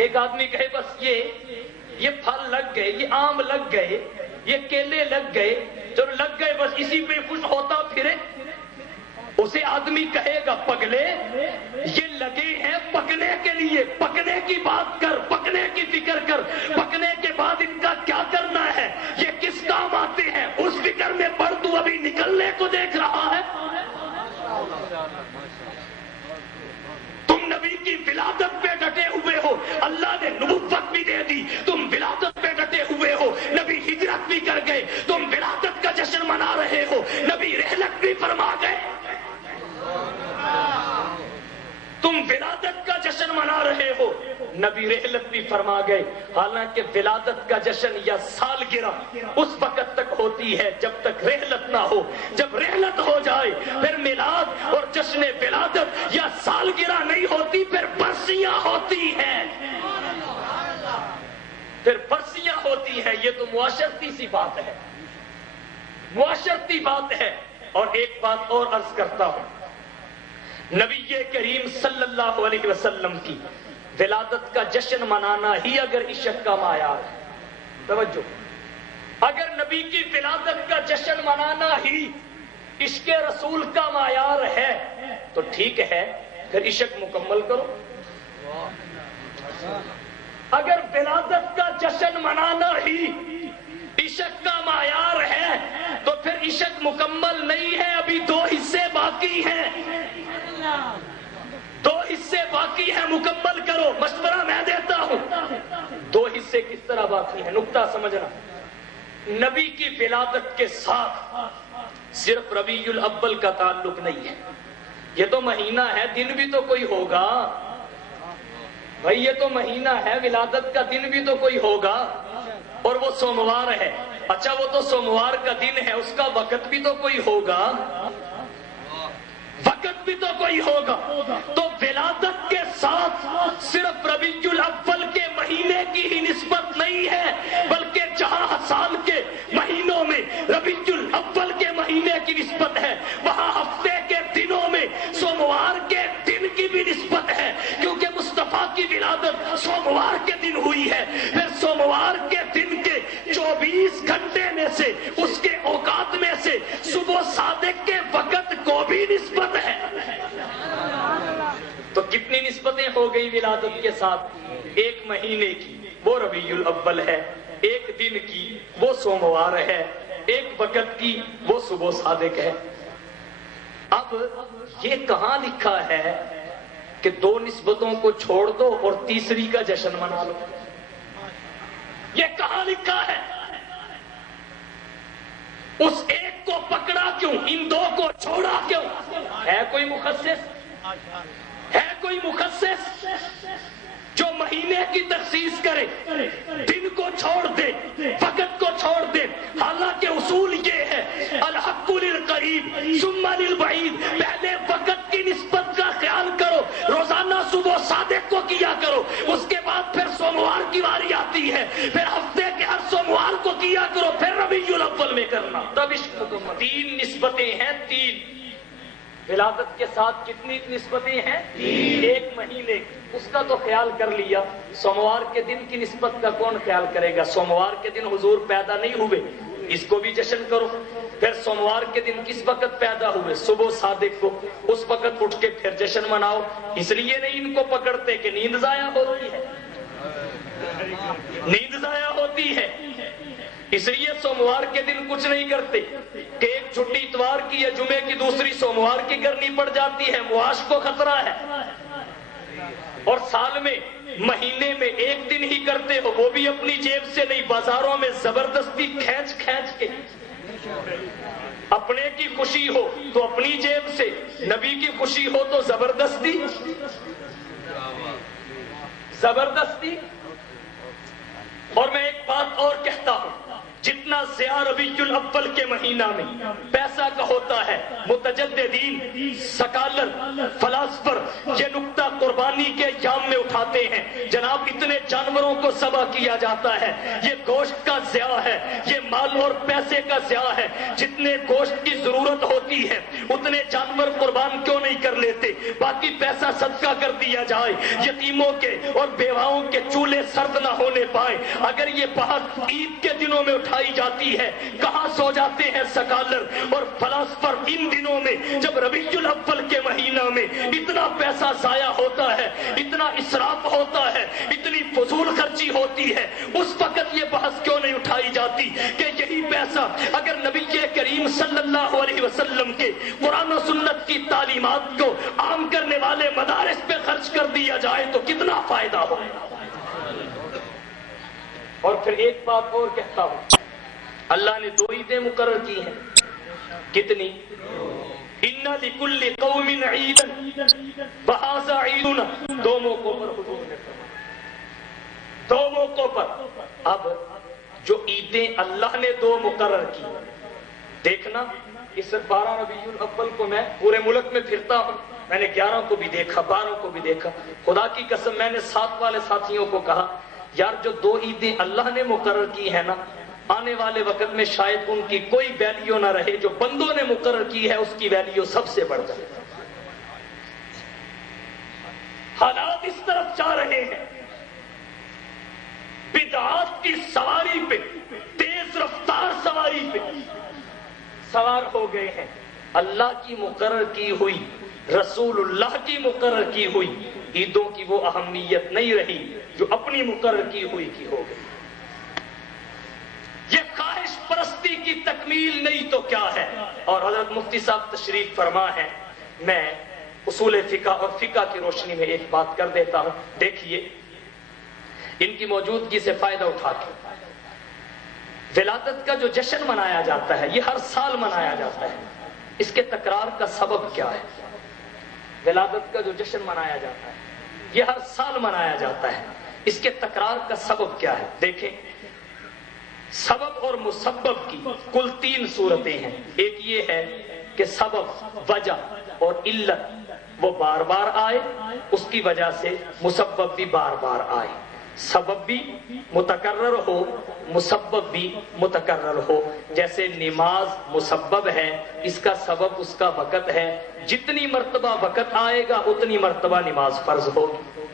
ایک آدمی کہے بس یہ یہ پھل لگ گئے، یہ آم لگ گئے، یہ کیلے لگ گئے، جو لگ گئے بس اسی پہ خوش ہوتا پھرے؟ اسے آدمی کہے گا پگلے یہ لگے ہیں پکنے کے لیے، پکنے کی بات کر، پکنے کی فکر کر، پکنے کے بعد ان کا کیا کرنا ہے، یہ کس کام آتے ہیں اس فکر میں پڑ، تو ابھی نکلنے کو دیکھ رہا ہے۔ تم نبی کی ولادت پہ ڈٹے ہوئے ہو، اللہ نے نبوت بھی دے دی، تم ولادت پہ ڈٹے ہوئے ہو، نبی ہجرت بھی کر گئے، تم ولادت کا جشن منا رہے ہو، نبی رحلت بھی فرما گئے، تم ولادت کا جشن منا رہے ہو، نبی رحلت بھی فرما گئے۔ حالانکہ ولادت کا جشن یا سالگرہ اس وقت تک ہوتی ہے جب تک رحلت نہ ہو، جب رحلت ہو جائے پھر میلاد اور جشن ولادت یا سالگرہ نہیں ہوتی، پھر برسیاں ہوتی ہیں، پھر برسیاں ہوتی ہیں۔ یہ تو معاشرتی سی بات ہے، معاشرتی بات ہے۔ اور ایک بات اور عرض کرتا ہوں، نبی کریم صلی اللہ علیہ وسلم کی ولادت کا جشن منانا ہی اگر عشق کا معیار ہے، توجہ، اگر نبی کی ولادت کا جشن منانا ہی عشق رسول کا معیار ہے تو ٹھیک ہے، پھر عشق مکمل کرو۔ اگر ولادت کا جشن منانا ہی عشق کا معیار ہے تو پھر عشق مکمل نہیں ہے، ابھی دو حصے باقی ہیں، دو حصے باقی ہیں، مکمل کرو۔ مشورہ میں دیتا ہوں، دو حصے کس طرح باقی ہیں، نقطہ سمجھنا۔ نبی کی ولادت کے ساتھ صرف ربیع الاول کا تعلق نہیں ہے، یہ تو مہینہ ہے، دن بھی تو کوئی ہوگا بھائی، یہ تو مہینہ ہے، ولادت کا دن بھی تو کوئی ہوگا، اور وہ سوموار ہے۔ اچھا وہ تو سوموار کا دن ہے، اس کا وقت بھی تو کوئی ہوگا، وقت بھی تو کوئی ہوگا۔ تو ولادت کے ساتھ صرف ربیع الاول کے مہینے کی ہی نسبت نہیں ہے، بلکہ جہاں سال کے مہینوں میں ربیع الاول کے مہینے کی نسبت ہے، وہاں ہفتے کے دنوں میں سوموار کے دن کی بھی نسبت ہے، کیونکہ مصطفیٰ کی ولادت سوموار کے دن ہوئی ہے۔ پھر سوموار کے دن کے 24 گھنٹے میں سے، اس کے اوقات میں سے صبح صادق کے وقت کو بھی نسبت ہے۔ تو کتنی نسبتیں ہو گئی ولادت کے ساتھ؟ ایک مہینے کی وہ ربیع الاول ہے، ایک دن کی وہ سوموار ہے، ایک وقت کی وہ صبح صادق ہے۔ اب یہ کہاں لکھا ہے کہ دو نسبتوں کو چھوڑ دو اور تیسری کا جشن منا لو؟ یہ کہاں لکھا ہے؟ اس ایک کو پکڑا کیوں، ان دو کو چھوڑا کیوں؟ ہے کوئی مخصص؟ ہے کوئی مخصص جو مہینے کی تخصیص کرے، دن کو چھوڑ دے، وقت کو چھوڑ دے؟ حالانکہ اصول یہ ہے، الحق للقریب ثم للبعید، پہلے وقت کی نسبت کا خیال کرو، روزانہ صبح صادق کو کیا کرو، اس کے بعد پھر سوموار کی باری آتی ہے، پھر ہفتے کے ہر سوموار کو کیا کرو، پھر ربیع الاول میں کرنا، تب عشق مکمل۔ تین نسبتیں ہیں، تین۔ ولادت کے ساتھ کتنی نسبتیں ہیں؟ ایک مہینے کی، اس کا تو خیال کر لیا۔ سوموار کے دن کی نسبت کا کون خیال کرے گا؟ سوموار کے دن حضور پیدا نہیں ہوئے، اس کو بھی جشن کرو۔ پھر سوموار کے دن کس وقت پیدا ہوئے؟ صبح صادق کو، اس وقت اٹھ کے پھر جشن مناؤ۔ اس لیے نہیں ان کو پکڑتے کہ نیند ضائع ہوتی ہے، نیند ضائع ہوتی ہے، اس لیے سوموار کے دن کچھ نہیں کرتے کہ ایک چھٹی اتوار کی یا جمعے کی، دوسری سوموار کی کرنی پڑ جاتی ہے، معاش کو خطرہ ہے۔ اور سال میں مہینے میں ایک دن ہی کرتے ہو، وہ بھی اپنی جیب سے نہیں، بازاروں میں زبردستی کھینچ کھینچ کے۔ اپنے کی خوشی ہو تو اپنی جیب سے، نبی کی خوشی ہو تو زبردستی زبردستی۔ اور میں ایک بات اور کہتا ہوں، جتنا ضیاء ربیع الاول کے مہینہ میں پیسہ کا ہوتا ہے، متجددین، سکالر، فلاسفر یہ نقطہ قربانی کے ایام میں اٹھاتے ہیں، جناب اتنے جانوروں کو ذبح کیا جاتا ہے، یہ گوشت کا ضیاء ہے، یہ مال اور پیسے کا ضیاء ہے۔ جتنے گوشت کی ضرورت ہوتی ہے اتنے جانور قربان کیوں نہیں کر لیتے، باقی پیسہ صدقہ کر دیا جائے، یتیموں کے اور بیواؤں کے چولہے سرد نہ ہونے پائے۔ اگر یہ بحث عید کے دنوں میں اٹھائی جاتی ہے، کہاں سو جاتے ہیں سکالر اور فلاسفر ان دنوں میں جب ربیع الاول کے مہینہ میں اتنا پیسہ ضائع ہوتا ہے، اتنا اسراف ہوتا ہے، اتنی فضول خرچی ہوتی ہے، اس وقت یہ بحث کیوں نہیں اٹھائی جاتی کہ یہی پیسہ اگر نبی کریم صلی اللہ علیہ وسلم کے قرآن و سنت کی تعلیمات کو عام کرنے والے مدارس پہ خرچ کر دیا جائے تو کتنا فائدہ ہو۔ اور پھر ایک بات اور کہتا ہوں، اللہ نے 2 عیدیں مقرر کی ہیں، کتنی؟ اِنَّ لِكُلِّ قَوْمٍ عِيدًا وَهَذَا عِيدُنَا، 2 موقعوں پر حضور نے فرمایا، 2 موقعوں پر۔ اب جو عیدیں اللہ نے 2 مقرر کی، دیکھنا اس 12 ربیع الاول کو میں پورے ملک میں پھرتا ہوں، میں نے 11 کو بھی دیکھا، 12 کو بھی دیکھا، خدا کی قسم میں نے 7 والے ساتھیوں کو کہا یار جو 2 عیدیں اللہ نے مقرر کی ہے نا، آنے والے وقت میں شاید ان کی کوئی ویلیو نہ رہے، جو بندوں نے مقرر کی ہے اس کی ویلیو سب سے بڑھ جائے۔ حالات اس طرف جا رہے ہیں، بدعات کی سواری پہ، تیز رفتار سواری پہ سوار ہو گئے ہیں۔ اللہ کی مقرر کی ہوئی، رسول اللہ کی مقرر کی ہوئی عیدوں کی وہ اہمیت نہیں رہی جو اپنی مقرر کی ہوئی کی ہو گئی۔ یہ خواہش پرستی کی تکمیل نہیں تو کیا ہے؟ اور حضرت مفتی صاحب تشریف فرما ہے، میں اصول فقہ اور فقہ کی روشنی میں ایک بات کر دیتا ہوں۔ دیکھیے ان کی موجودگی سے فائدہ اٹھا کے ولادت کا جو جشن منایا جاتا ہے، یہ ہر سال منایا جاتا ہے، اس کے تکرار کا سبب کیا ہے؟ ولادت کا جو جشن منایا جاتا ہے یہ ہر سال منایا جاتا ہے، اس کے تکرار کا سبب کیا ہے؟ دیکھیں، سبب اور مسبب کی کل 3 صورتیں ہیں۔ ایک یہ ہے کہ سبب، وجہ اور علت وہ بار بار آئے، اس کی وجہ سے مسبب بھی بار بار آئے، سبب بھی متکرر ہو، مسبب بھی متکرر ہو۔ جیسے نماز مسبب ہے، اس کا سبب اس کا وقت ہے، جتنی مرتبہ وقت آئے گا اتنی مرتبہ نماز فرض ہوگی۔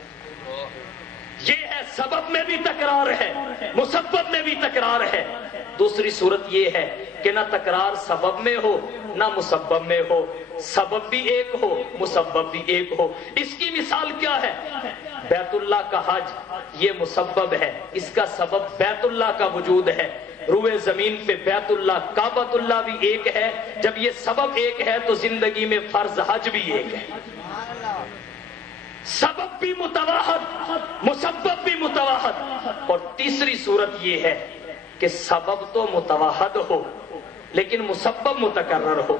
یہ ہے سبب میں بھی تکرار ہے، مسبب میں بھی تکرار ہے۔ دوسری صورت یہ ہے کہ نہ تکرار سبب میں ہو نہ مسبب میں ہو، سبب بھی ایک ہو مسبب بھی ایک ہو۔ اس کی مثال کیا ہے؟ بیت اللہ کا حج، یہ مسبب ہے، اس کا سبب بیت اللہ کا وجود ہے۔ روئے زمین پہ بیت اللہ کعبۃ اللہ بھی ایک ہے، جب یہ سبب ایک ہے تو زندگی میں فرض حج بھی ایک ہے۔ سبب بھی متواحد، مسبب بھی متواحد۔ اور تیسری صورت یہ ہے کہ سبب تو متواحد ہو لیکن مسبب متکرر ہو،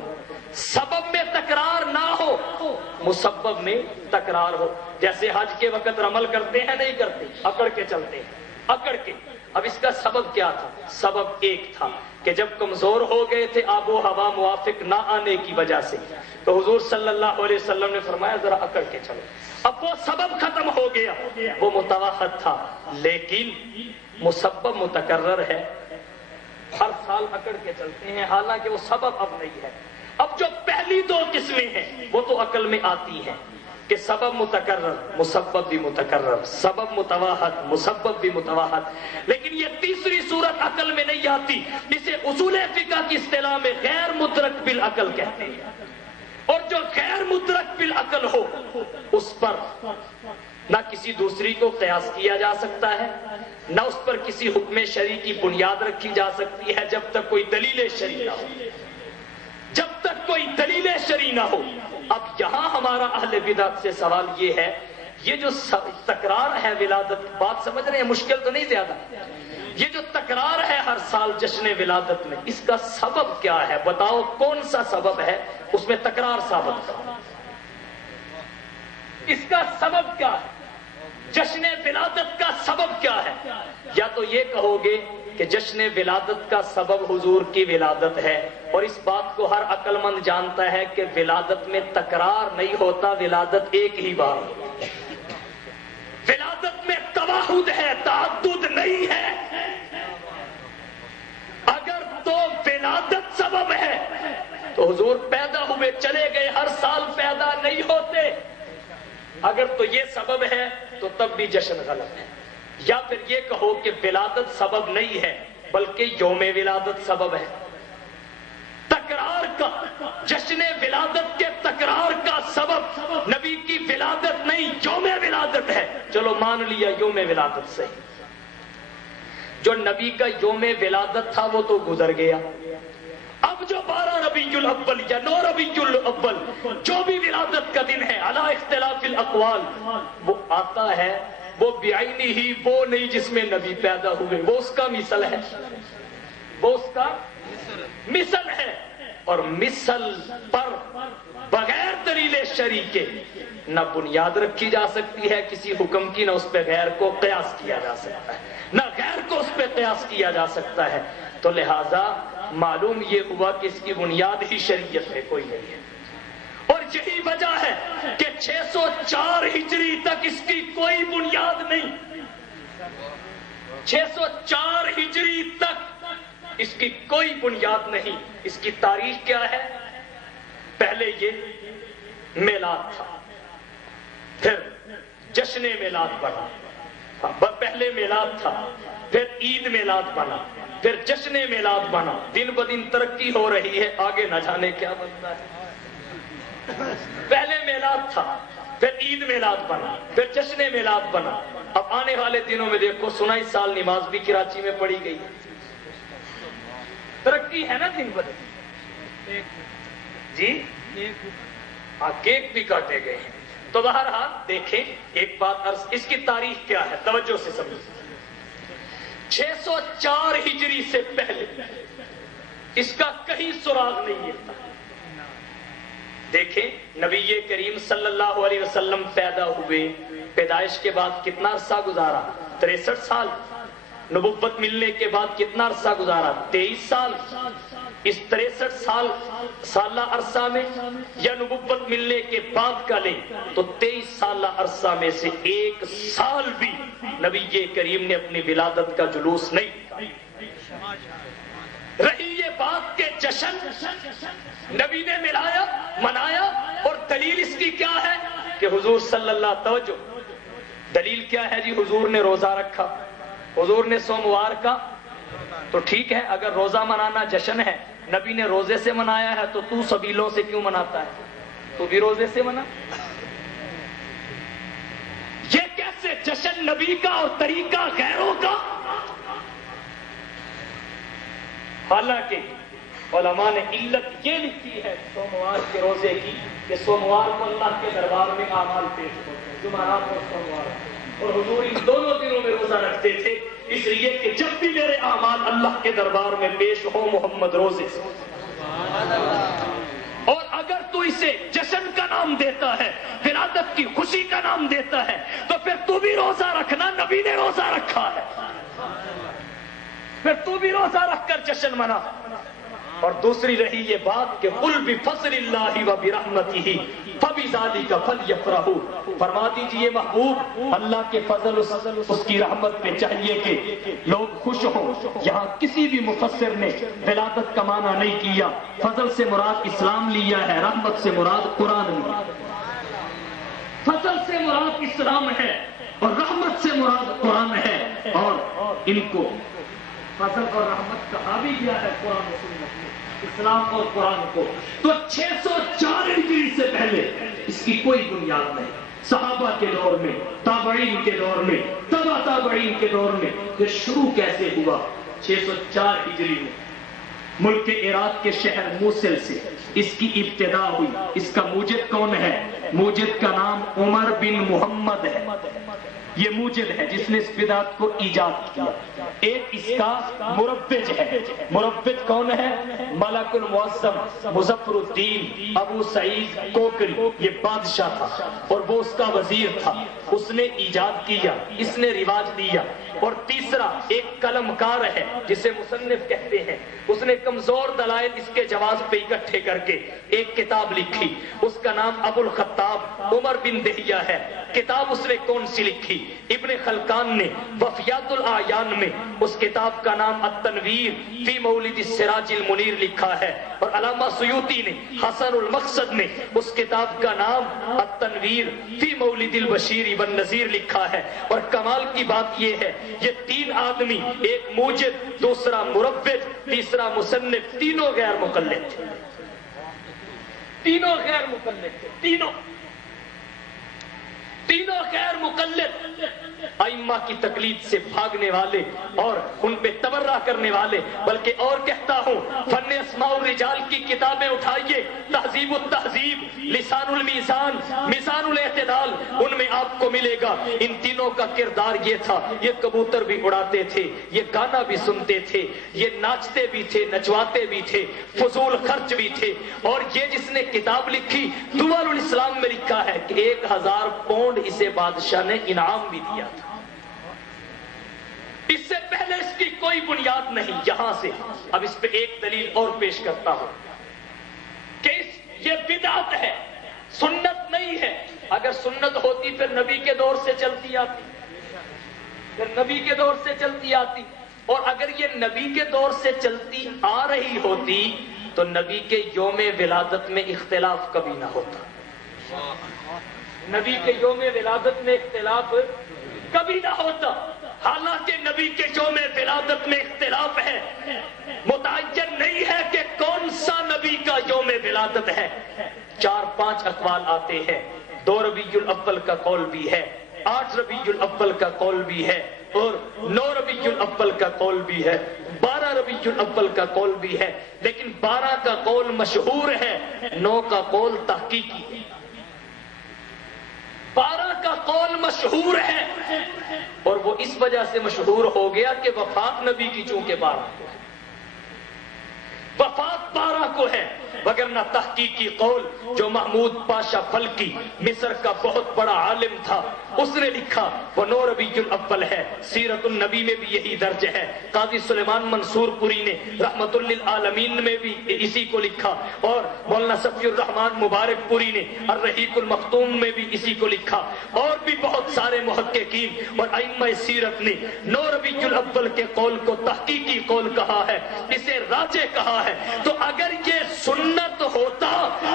سبب میں تکرار نہ ہو، مسبب میں تکرار ہو۔ جیسے حج کے وقت رمل کرتے ہیں نہیں کرتے، اکڑ کے چلتے ہیں، اکڑ کے۔ اب اس کا سبب کیا تھا؟ سبب ایک تھا کہ جب کمزور ہو گئے تھے آب و ہوا موافق نہ آنے کی وجہ سے، تو حضور صلی اللہ علیہ وسلم نے فرمایا ذرا اکڑ کے چلو۔ اب وہ سبب ختم ہو گیا، وہ متواحد تھا لیکن مسبب متکرر ہے، ہر سال اکڑ کے چلتے ہیں، حالانکہ وہ سبب اب نہیں ہے۔ اب جو پہلی 2 قسمیں ہیں وہ تو عقل میں آتی ہیں کہ سبب متکرر، مسبب بھی متکرر، سبب متواحد، مسبب بھی متواحد، لیکن یہ تیسری صورت عقل میں نہیں آتی۔ اسے اصول فقہ کی اصطلاح میں غیر مدرک بالعقل کہتے ہیں۔ اور جو غیر مدرک بالعقل ہو اس پر نہ کسی دوسری کو قیاس کیا جا سکتا ہے، نہ اس پر کسی حکم شرعی کی بنیاد رکھی جا سکتی ہے جب تک کوئی دلیل شرعی نہ ہو، جب تک کوئی دلیل شرعی نہ ہو۔ اب یہاں ہمارا اہل بدعت سے سوال یہ ہے، یہ جو تکرار ہے ولادت، بات سمجھ رہے ہیں؟ مشکل تو نہیں زیادہ؟ یہ جو تکرار ہے ہر سال جشن ولادت میں، اس کا سبب کیا ہے؟ بتاؤ کون سا سبب ہے اس میں تکرار ثابت کرو۔ اس کا سبب کیا ہے؟ جشن ولادت کا سبب کیا ہے؟ یا تو یہ کہو گے کہ جشن ولادت کا سبب حضور کی ولادت ہے، اور اس بات کو ہر عقل مند جانتا ہے کہ ولادت میں تکرار نہیں ہوتا، ولادت ایک ہی بار ہوتی ہے، ولادت میں تواحد ہے، تعدد نہیں ہے۔ تو حضور پیدا ہوئے چلے گئے، ہر سال پیدا نہیں ہوتے۔ اگر تو یہ سبب ہے تو تب بھی جشن غلط ہے، یا پھر یہ کہو کہ ولادت سبب نہیں ہے بلکہ یوم ولادت سبب ہے، تکرار کا، جشن ولادت کے تکرار کا سبب نبی کی ولادت نہیں یوم ولادت ہے۔ چلو مان لیا یوم ولادت سے، جو نبی کا یوم ولادت تھا وہ تو گزر گیا، اب جو 12 ربیع الاول یا 9 ربیع الاول جو بھی ولادت کا دن ہے علی اختلاف الاقوال، وہ آتا ہے، وہ بعینی ہی وہ نہیں جس میں نبی پیدا ہوئے، وہ اس کا مثل ہے، وہ اس کا مثل ہے۔ اور مثل پر بغیر دلیل شرعی کے نہ بنیاد رکھی جا سکتی ہے کسی حکم کی، نہ اس پہ غیر کو قیاس کیا جا سکتا ہے، نہ غیر کو اس پہ قیاس کیا جا سکتا ہے۔ تو لہذا معلوم یہ ہوا کہ اس کی بنیاد ہی شریعت میں کوئی نہیں ہے، اور یہی وجہ ہے کہ 604 ہجری تک اس کی کوئی بنیاد نہیں، 604 ہجری تک اس کی کوئی بنیاد نہیں۔ اس کی تاریخ کیا ہے؟ پہلے یہ میلاد تھا، پھر جشن میلاد بنا، پہلے میلاد تھا، پھر عید میلاد بنا، پھر جشن میلاد بنا، دن بدن ترقی ہو رہی ہے، آگے نہ جانے کیا بنتا ہے۔ پہلے میلاد تھا، پھر عید میلاد بنا، پھر جشن میلاد بنا۔ اب آنے والے دنوں میں دیکھو 16 سال نماز بھی کراچی میں پڑھی گئی، ترقی ہے نا دن بدن جی، کیک بھی کاٹے گئے ہیں۔ تو بہرحال دیکھیں ایک بات عرض، اس کی تاریخ کیا ہے توجہ سے سمجھیں۔ 604 ہجری سے پہلے اس کا کہیں سراغ نہیں ملتا۔ دیکھیں نبی کریم صلی اللہ علیہ وسلم پیدا ہوئے، پیدائش کے بعد کتنا عرصہ گزارا؟ 63 سال۔ نبوت ملنے کے بعد کتنا عرصہ گزارا؟ 23 سال۔ اس 63 سالہ عرصہ میں یا نبوت ملنے کے بعد کا لیں تو 23 سالہ عرصہ میں سے 1 سال بھی نبی کریم نے اپنی ولادت کا جلوس نہیں۔ رہی یہ بات کہ جشن نبی نے منایا، اور دلیل اس کی کیا ہے کہ حضور صلی اللہ، توجہ، دلیل کیا ہے جی؟ حضور نے روزہ رکھا، حضور نے سوموار کا، تو ٹھیک ہے اگر روزہ منانا جشن ہے، نبی نے روزے سے منایا ہے تو سبیلوں سے کیوں مناتا ہے؟ تو بھی روزے سے منا۔ یہ کیسے جشن نبی کا اور طریقہ غیروں کا؟ حالانکہ علماء نے علت یہ لکھی ہے سوموار کے روزے کی کہ سوموار کو اللہ کے دربار میں اعمال پیش ہوتے ہیں، جمعرات اور سوموار، اور حضور ان دونوں دنوں میں روزہ رکھتے تھے، اس لیے کہ جب بھی میرے اعمال اللہ کے دربار میں پیش ہو محمد روزے سے۔ اور اگر تو اسے جشن کا نام دیتا ہے، ولادت کی خوشی کا نام دیتا ہے، تو پھر تو بھی روزہ رکھنا، نبی نے روزہ رکھا ہے، پھر تو بھی روزہ رکھ کر جشن منا۔ اور دوسری رہی یہ بات کہ قل بفضل اللہ وبرحمتہ فبذلک فلیفرحوا، فرما دیجئے محبوب اللہ کے فضل اس کی رحمت پہ چاہیے کہ لوگ خوش ہوں۔ یہاں کسی بھی مفسر نے ولادت کا معنی نہیں کیا، فضل سے مراد اسلام لیا ہے، رحمت سے مراد قرآن ہے، فضل سے مراد اسلام ہے اور رحمت سے مراد قرآن ہے، اور ان کو فضل اور رحمت کہا بھی گیا ہے قرآن و سنت میں، اسلام اور قرآن کو۔ تو 604 ہجری سے پہلے اس کی کوئی بنیاد نہیں۔ صحابہ کے دور میں، تابعین کے دور میں، تبع تابعین کے دور میں یہ شروع کیسے ہوا؟ 604 ہجری میں ملک عراق کے شہر موصل سے اس کی ابتدا ہوئی۔ اس کا موجد کون ہے؟ موجد کا نام عمر بن محمد ہے، یہ موجد ہے جس نے اس بدعت کو ایجاد کیا۔ ایک اس کا مروج ہے، مروج کون ہے؟ ملک المعظم مظفر الدین ابو سعید کوکری، یہ بادشاہ تھا اور وہ اس کا وزیر تھا، اس نے ایجاد کیا، اس نے رواج دیا۔ اور تیسرا ایک قلمکار ہے جسے مصنف کہتے ہیں، اس نے کمزور دلائل اس کے جواز پہ اکٹھے کر کے ایک کتاب لکھی، اس کا نام ابو الخطاب عمر بن دہیہ ہے۔ کتاب اس نے کون سی لکھی؟ ابن خلقان نے وفیات الاعیان میں اس کتاب کا نام التنویر فی مولد السراج المنیر لکھا ہے، اور علامہ سیوطی نے حسن المقصد میں اس کتاب کا نام التنویر فی مولد البشیر والنذیر لکھا ہے۔ اور کمال کی بات یہ ہے، یہ تین آدمی، ایک موجد، دوسرا مربد، تیسرا مصنف، تینوں غیر مقلد تھے، تینوں غیر مقلد تھے، تینوں غیر مقلد، ائمہ کی تقلید سے بھاگنے والے اور ان پہ تبرہ کرنے والے۔ بلکہ اور کہتا ہوں، فن اسماء الرجال کی کتابیں اٹھائیے، تہذیب التہذیب، لسان المیزان، میزان الاعتدال، ان میں آپ کو ملے گا ان تینوں کا کردار یہ تھا۔ یہ کبوتر بھی اڑاتے تھے، یہ گانا بھی سنتے تھے، یہ ناچتے بھی تھے، نچواتے بھی تھے، فضول خرچ بھی تھے۔ اور یہ جس نے کتاب لکھی دول الاسلام میں لکھا ہے کہ 1000 پاؤنڈ اسے بادشاہ نے انعام بھی دیا تھا۔ اس سے پہلے اس کی کوئی بنیاد نہیں۔ یہاں سے اب اس پہ ایک دلیل اور پیش کرتا ہوں کہ یہ بدعت ہے، سنت نہیں ہے۔ اگر سنت ہوتی پھر نبی کے دور سے چلتی آتی، پھر نبی کے دور سے چلتی آتی، اور اگر یہ نبی کے دور سے چلتی آ رہی ہوتی تو نبی کے یوم ولادت میں اختلاف کبھی نہ ہوتا، نبی کے یوم ولادت میں اختلاف کبھی نہ ہوتا۔ حالانکہ نبی کے یوم ولادت میں اختلاف ہے، متعین نہیں ہے کہ کون سا نبی کا یوم ولادت ہے۔ 4-5 اقوال آتے ہیں، 2 ربیع الاول کا قول بھی ہے، 8 ربیع الاول کا قول بھی ہے، اور 9 ربیع الاول کا قول بھی ہے، 12 ربیع الاول کا قول بھی ہے۔ لیکن 12 کا قول مشہور ہے، 9 کا قول تحقیقی ہے۔ 12 کا قول مشہور ہے، اور وہ اس وجہ سے مشہور ہو گیا کہ وفات نبی کی چونکہ 12 کو ہے، وفات 12 کو ہے، وگرنہ تحقیقی قول جو محمود پاشا فلکی مصر کا بہت بڑا عالم تھا اس نے لکھا وہ 9 ربیع الاول ہے۔ سیرت النبی میں بھی یہی درج ہے۔ قاضی سلیمان منصور پوری نے رحمت للعالمین میں بھی اسی کو لکھا، اور مولانا صفی الرحمان مبارک پوری نے الرحیق المختوم میں بھی اسی کو لکھا، اور بھی بہت سارے محققین اور ائمہ سیرت نے 9 ربیع الاول کے قول کو تحقیقی قول کہا ہے، اسے راجح کہا ہے۔ تو اگر یہ سنت ہوتا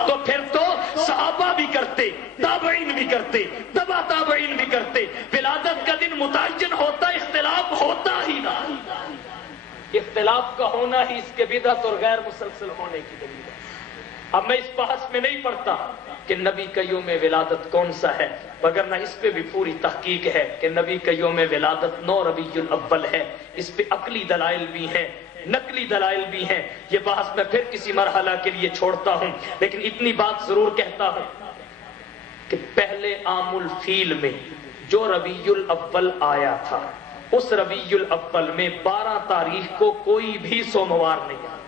تو پھر تو صحابہ بھی کرتے، تابعین بھی کرتے، تبع تابعین بھی کرتے، ولادت کا دن متعین ہوتا، اختلاف ہوتا ہی نہ۔ اختلاف کا ہونا ہی اس کے بدعت اور غیر مسلسل ہونے کی دلیل ہے۔ اب میں اس بحث میں نہیں پڑتا کہ نبی کا یوم ولادت کون سا ہے، وگرنہ اس پہ بھی پوری تحقیق ہے کہ نبی کا یوم ولادت 9 ربیع الاول ہے۔ اس پہ عقلی دلائل بھی ہیں، نقلی دلائل بھی ہیں۔ یہ بحث میں پھر کسی مرحلہ کے لیے چھوڑتا ہوں، لیکن اتنی بات ضرور کہتا ہوں کہ پہلے عام الفیل میں جو ربیع الاول آیا تھا، اس ربیع الاول میں 12 تاریخ کو کوئی بھی سوموار نہیں آیا،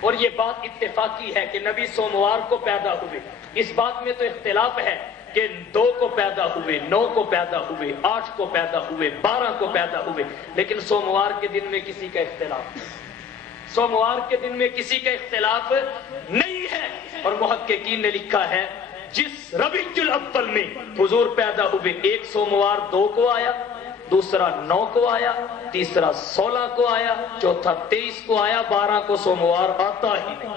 اور یہ بات اتفاقی ہے کہ نبی سوموار کو پیدا ہوئے۔ اس بات میں تو اختلاف ہے کہ 2 کو پیدا ہوئے، 9 کو پیدا ہوئے، 8 کو پیدا ہوئے، 12 کو پیدا ہوئے، لیکن سوموار کے دن میں کسی کا اختلاف، سوموار کے دن میں کسی کا اختلاف نہیں ہے۔ اور محققین نے لکھا ہے جس ربیع الاول میں حضور پیدا ہوئے، ایک سوموار 2 کو آیا، دوسرا 9 کو آیا، تیسرا 16 کو آیا، چوتھا 23 کو آیا، 12 کو سوموار آتا ہی نہیں۔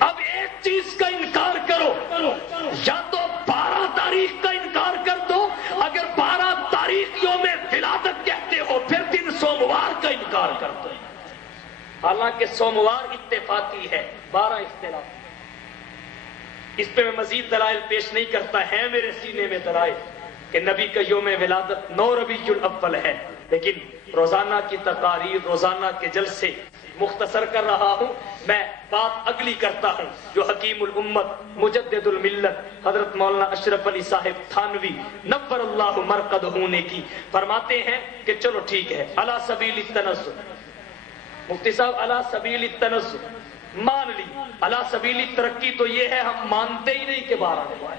اب ایک چیز کا انکار کرو، یا تو 12 تاریخ کا انکار کر دو، اگر 12 تاریخ یوم ولادت کہتے ہو پھر دن سوموار کا انکار کر دو۔ حالانکہ سوموار اتفاقی ہے، 12 اختلاف۔ اس پہ میں مزید دلائل پیش نہیں کرتا، ہے میرے سینے میں دلائل کہ نبی کا یوم ولادت 9 ربیع الاول ہے، لیکن روزانہ کی تقاریر، روزانہ کے جلسے مختصر کر رہا ہوں۔ میں بات اگلی کرتا ہوں جو حکیم الامت مجدد الملت حضرت مولانا اشرف علی صاحب تھانوی نور اللہ مرقدہ نے کی۔ فرماتے ہیں کہ چلو ٹھیک ہے، علی سبیل التنزل، مفتی صاحب علی سبیل التنزل مان لی، علی سبیل ترقی تو یہ ہے ہم مانتے ہی نہیں کہ 12 کو آئے،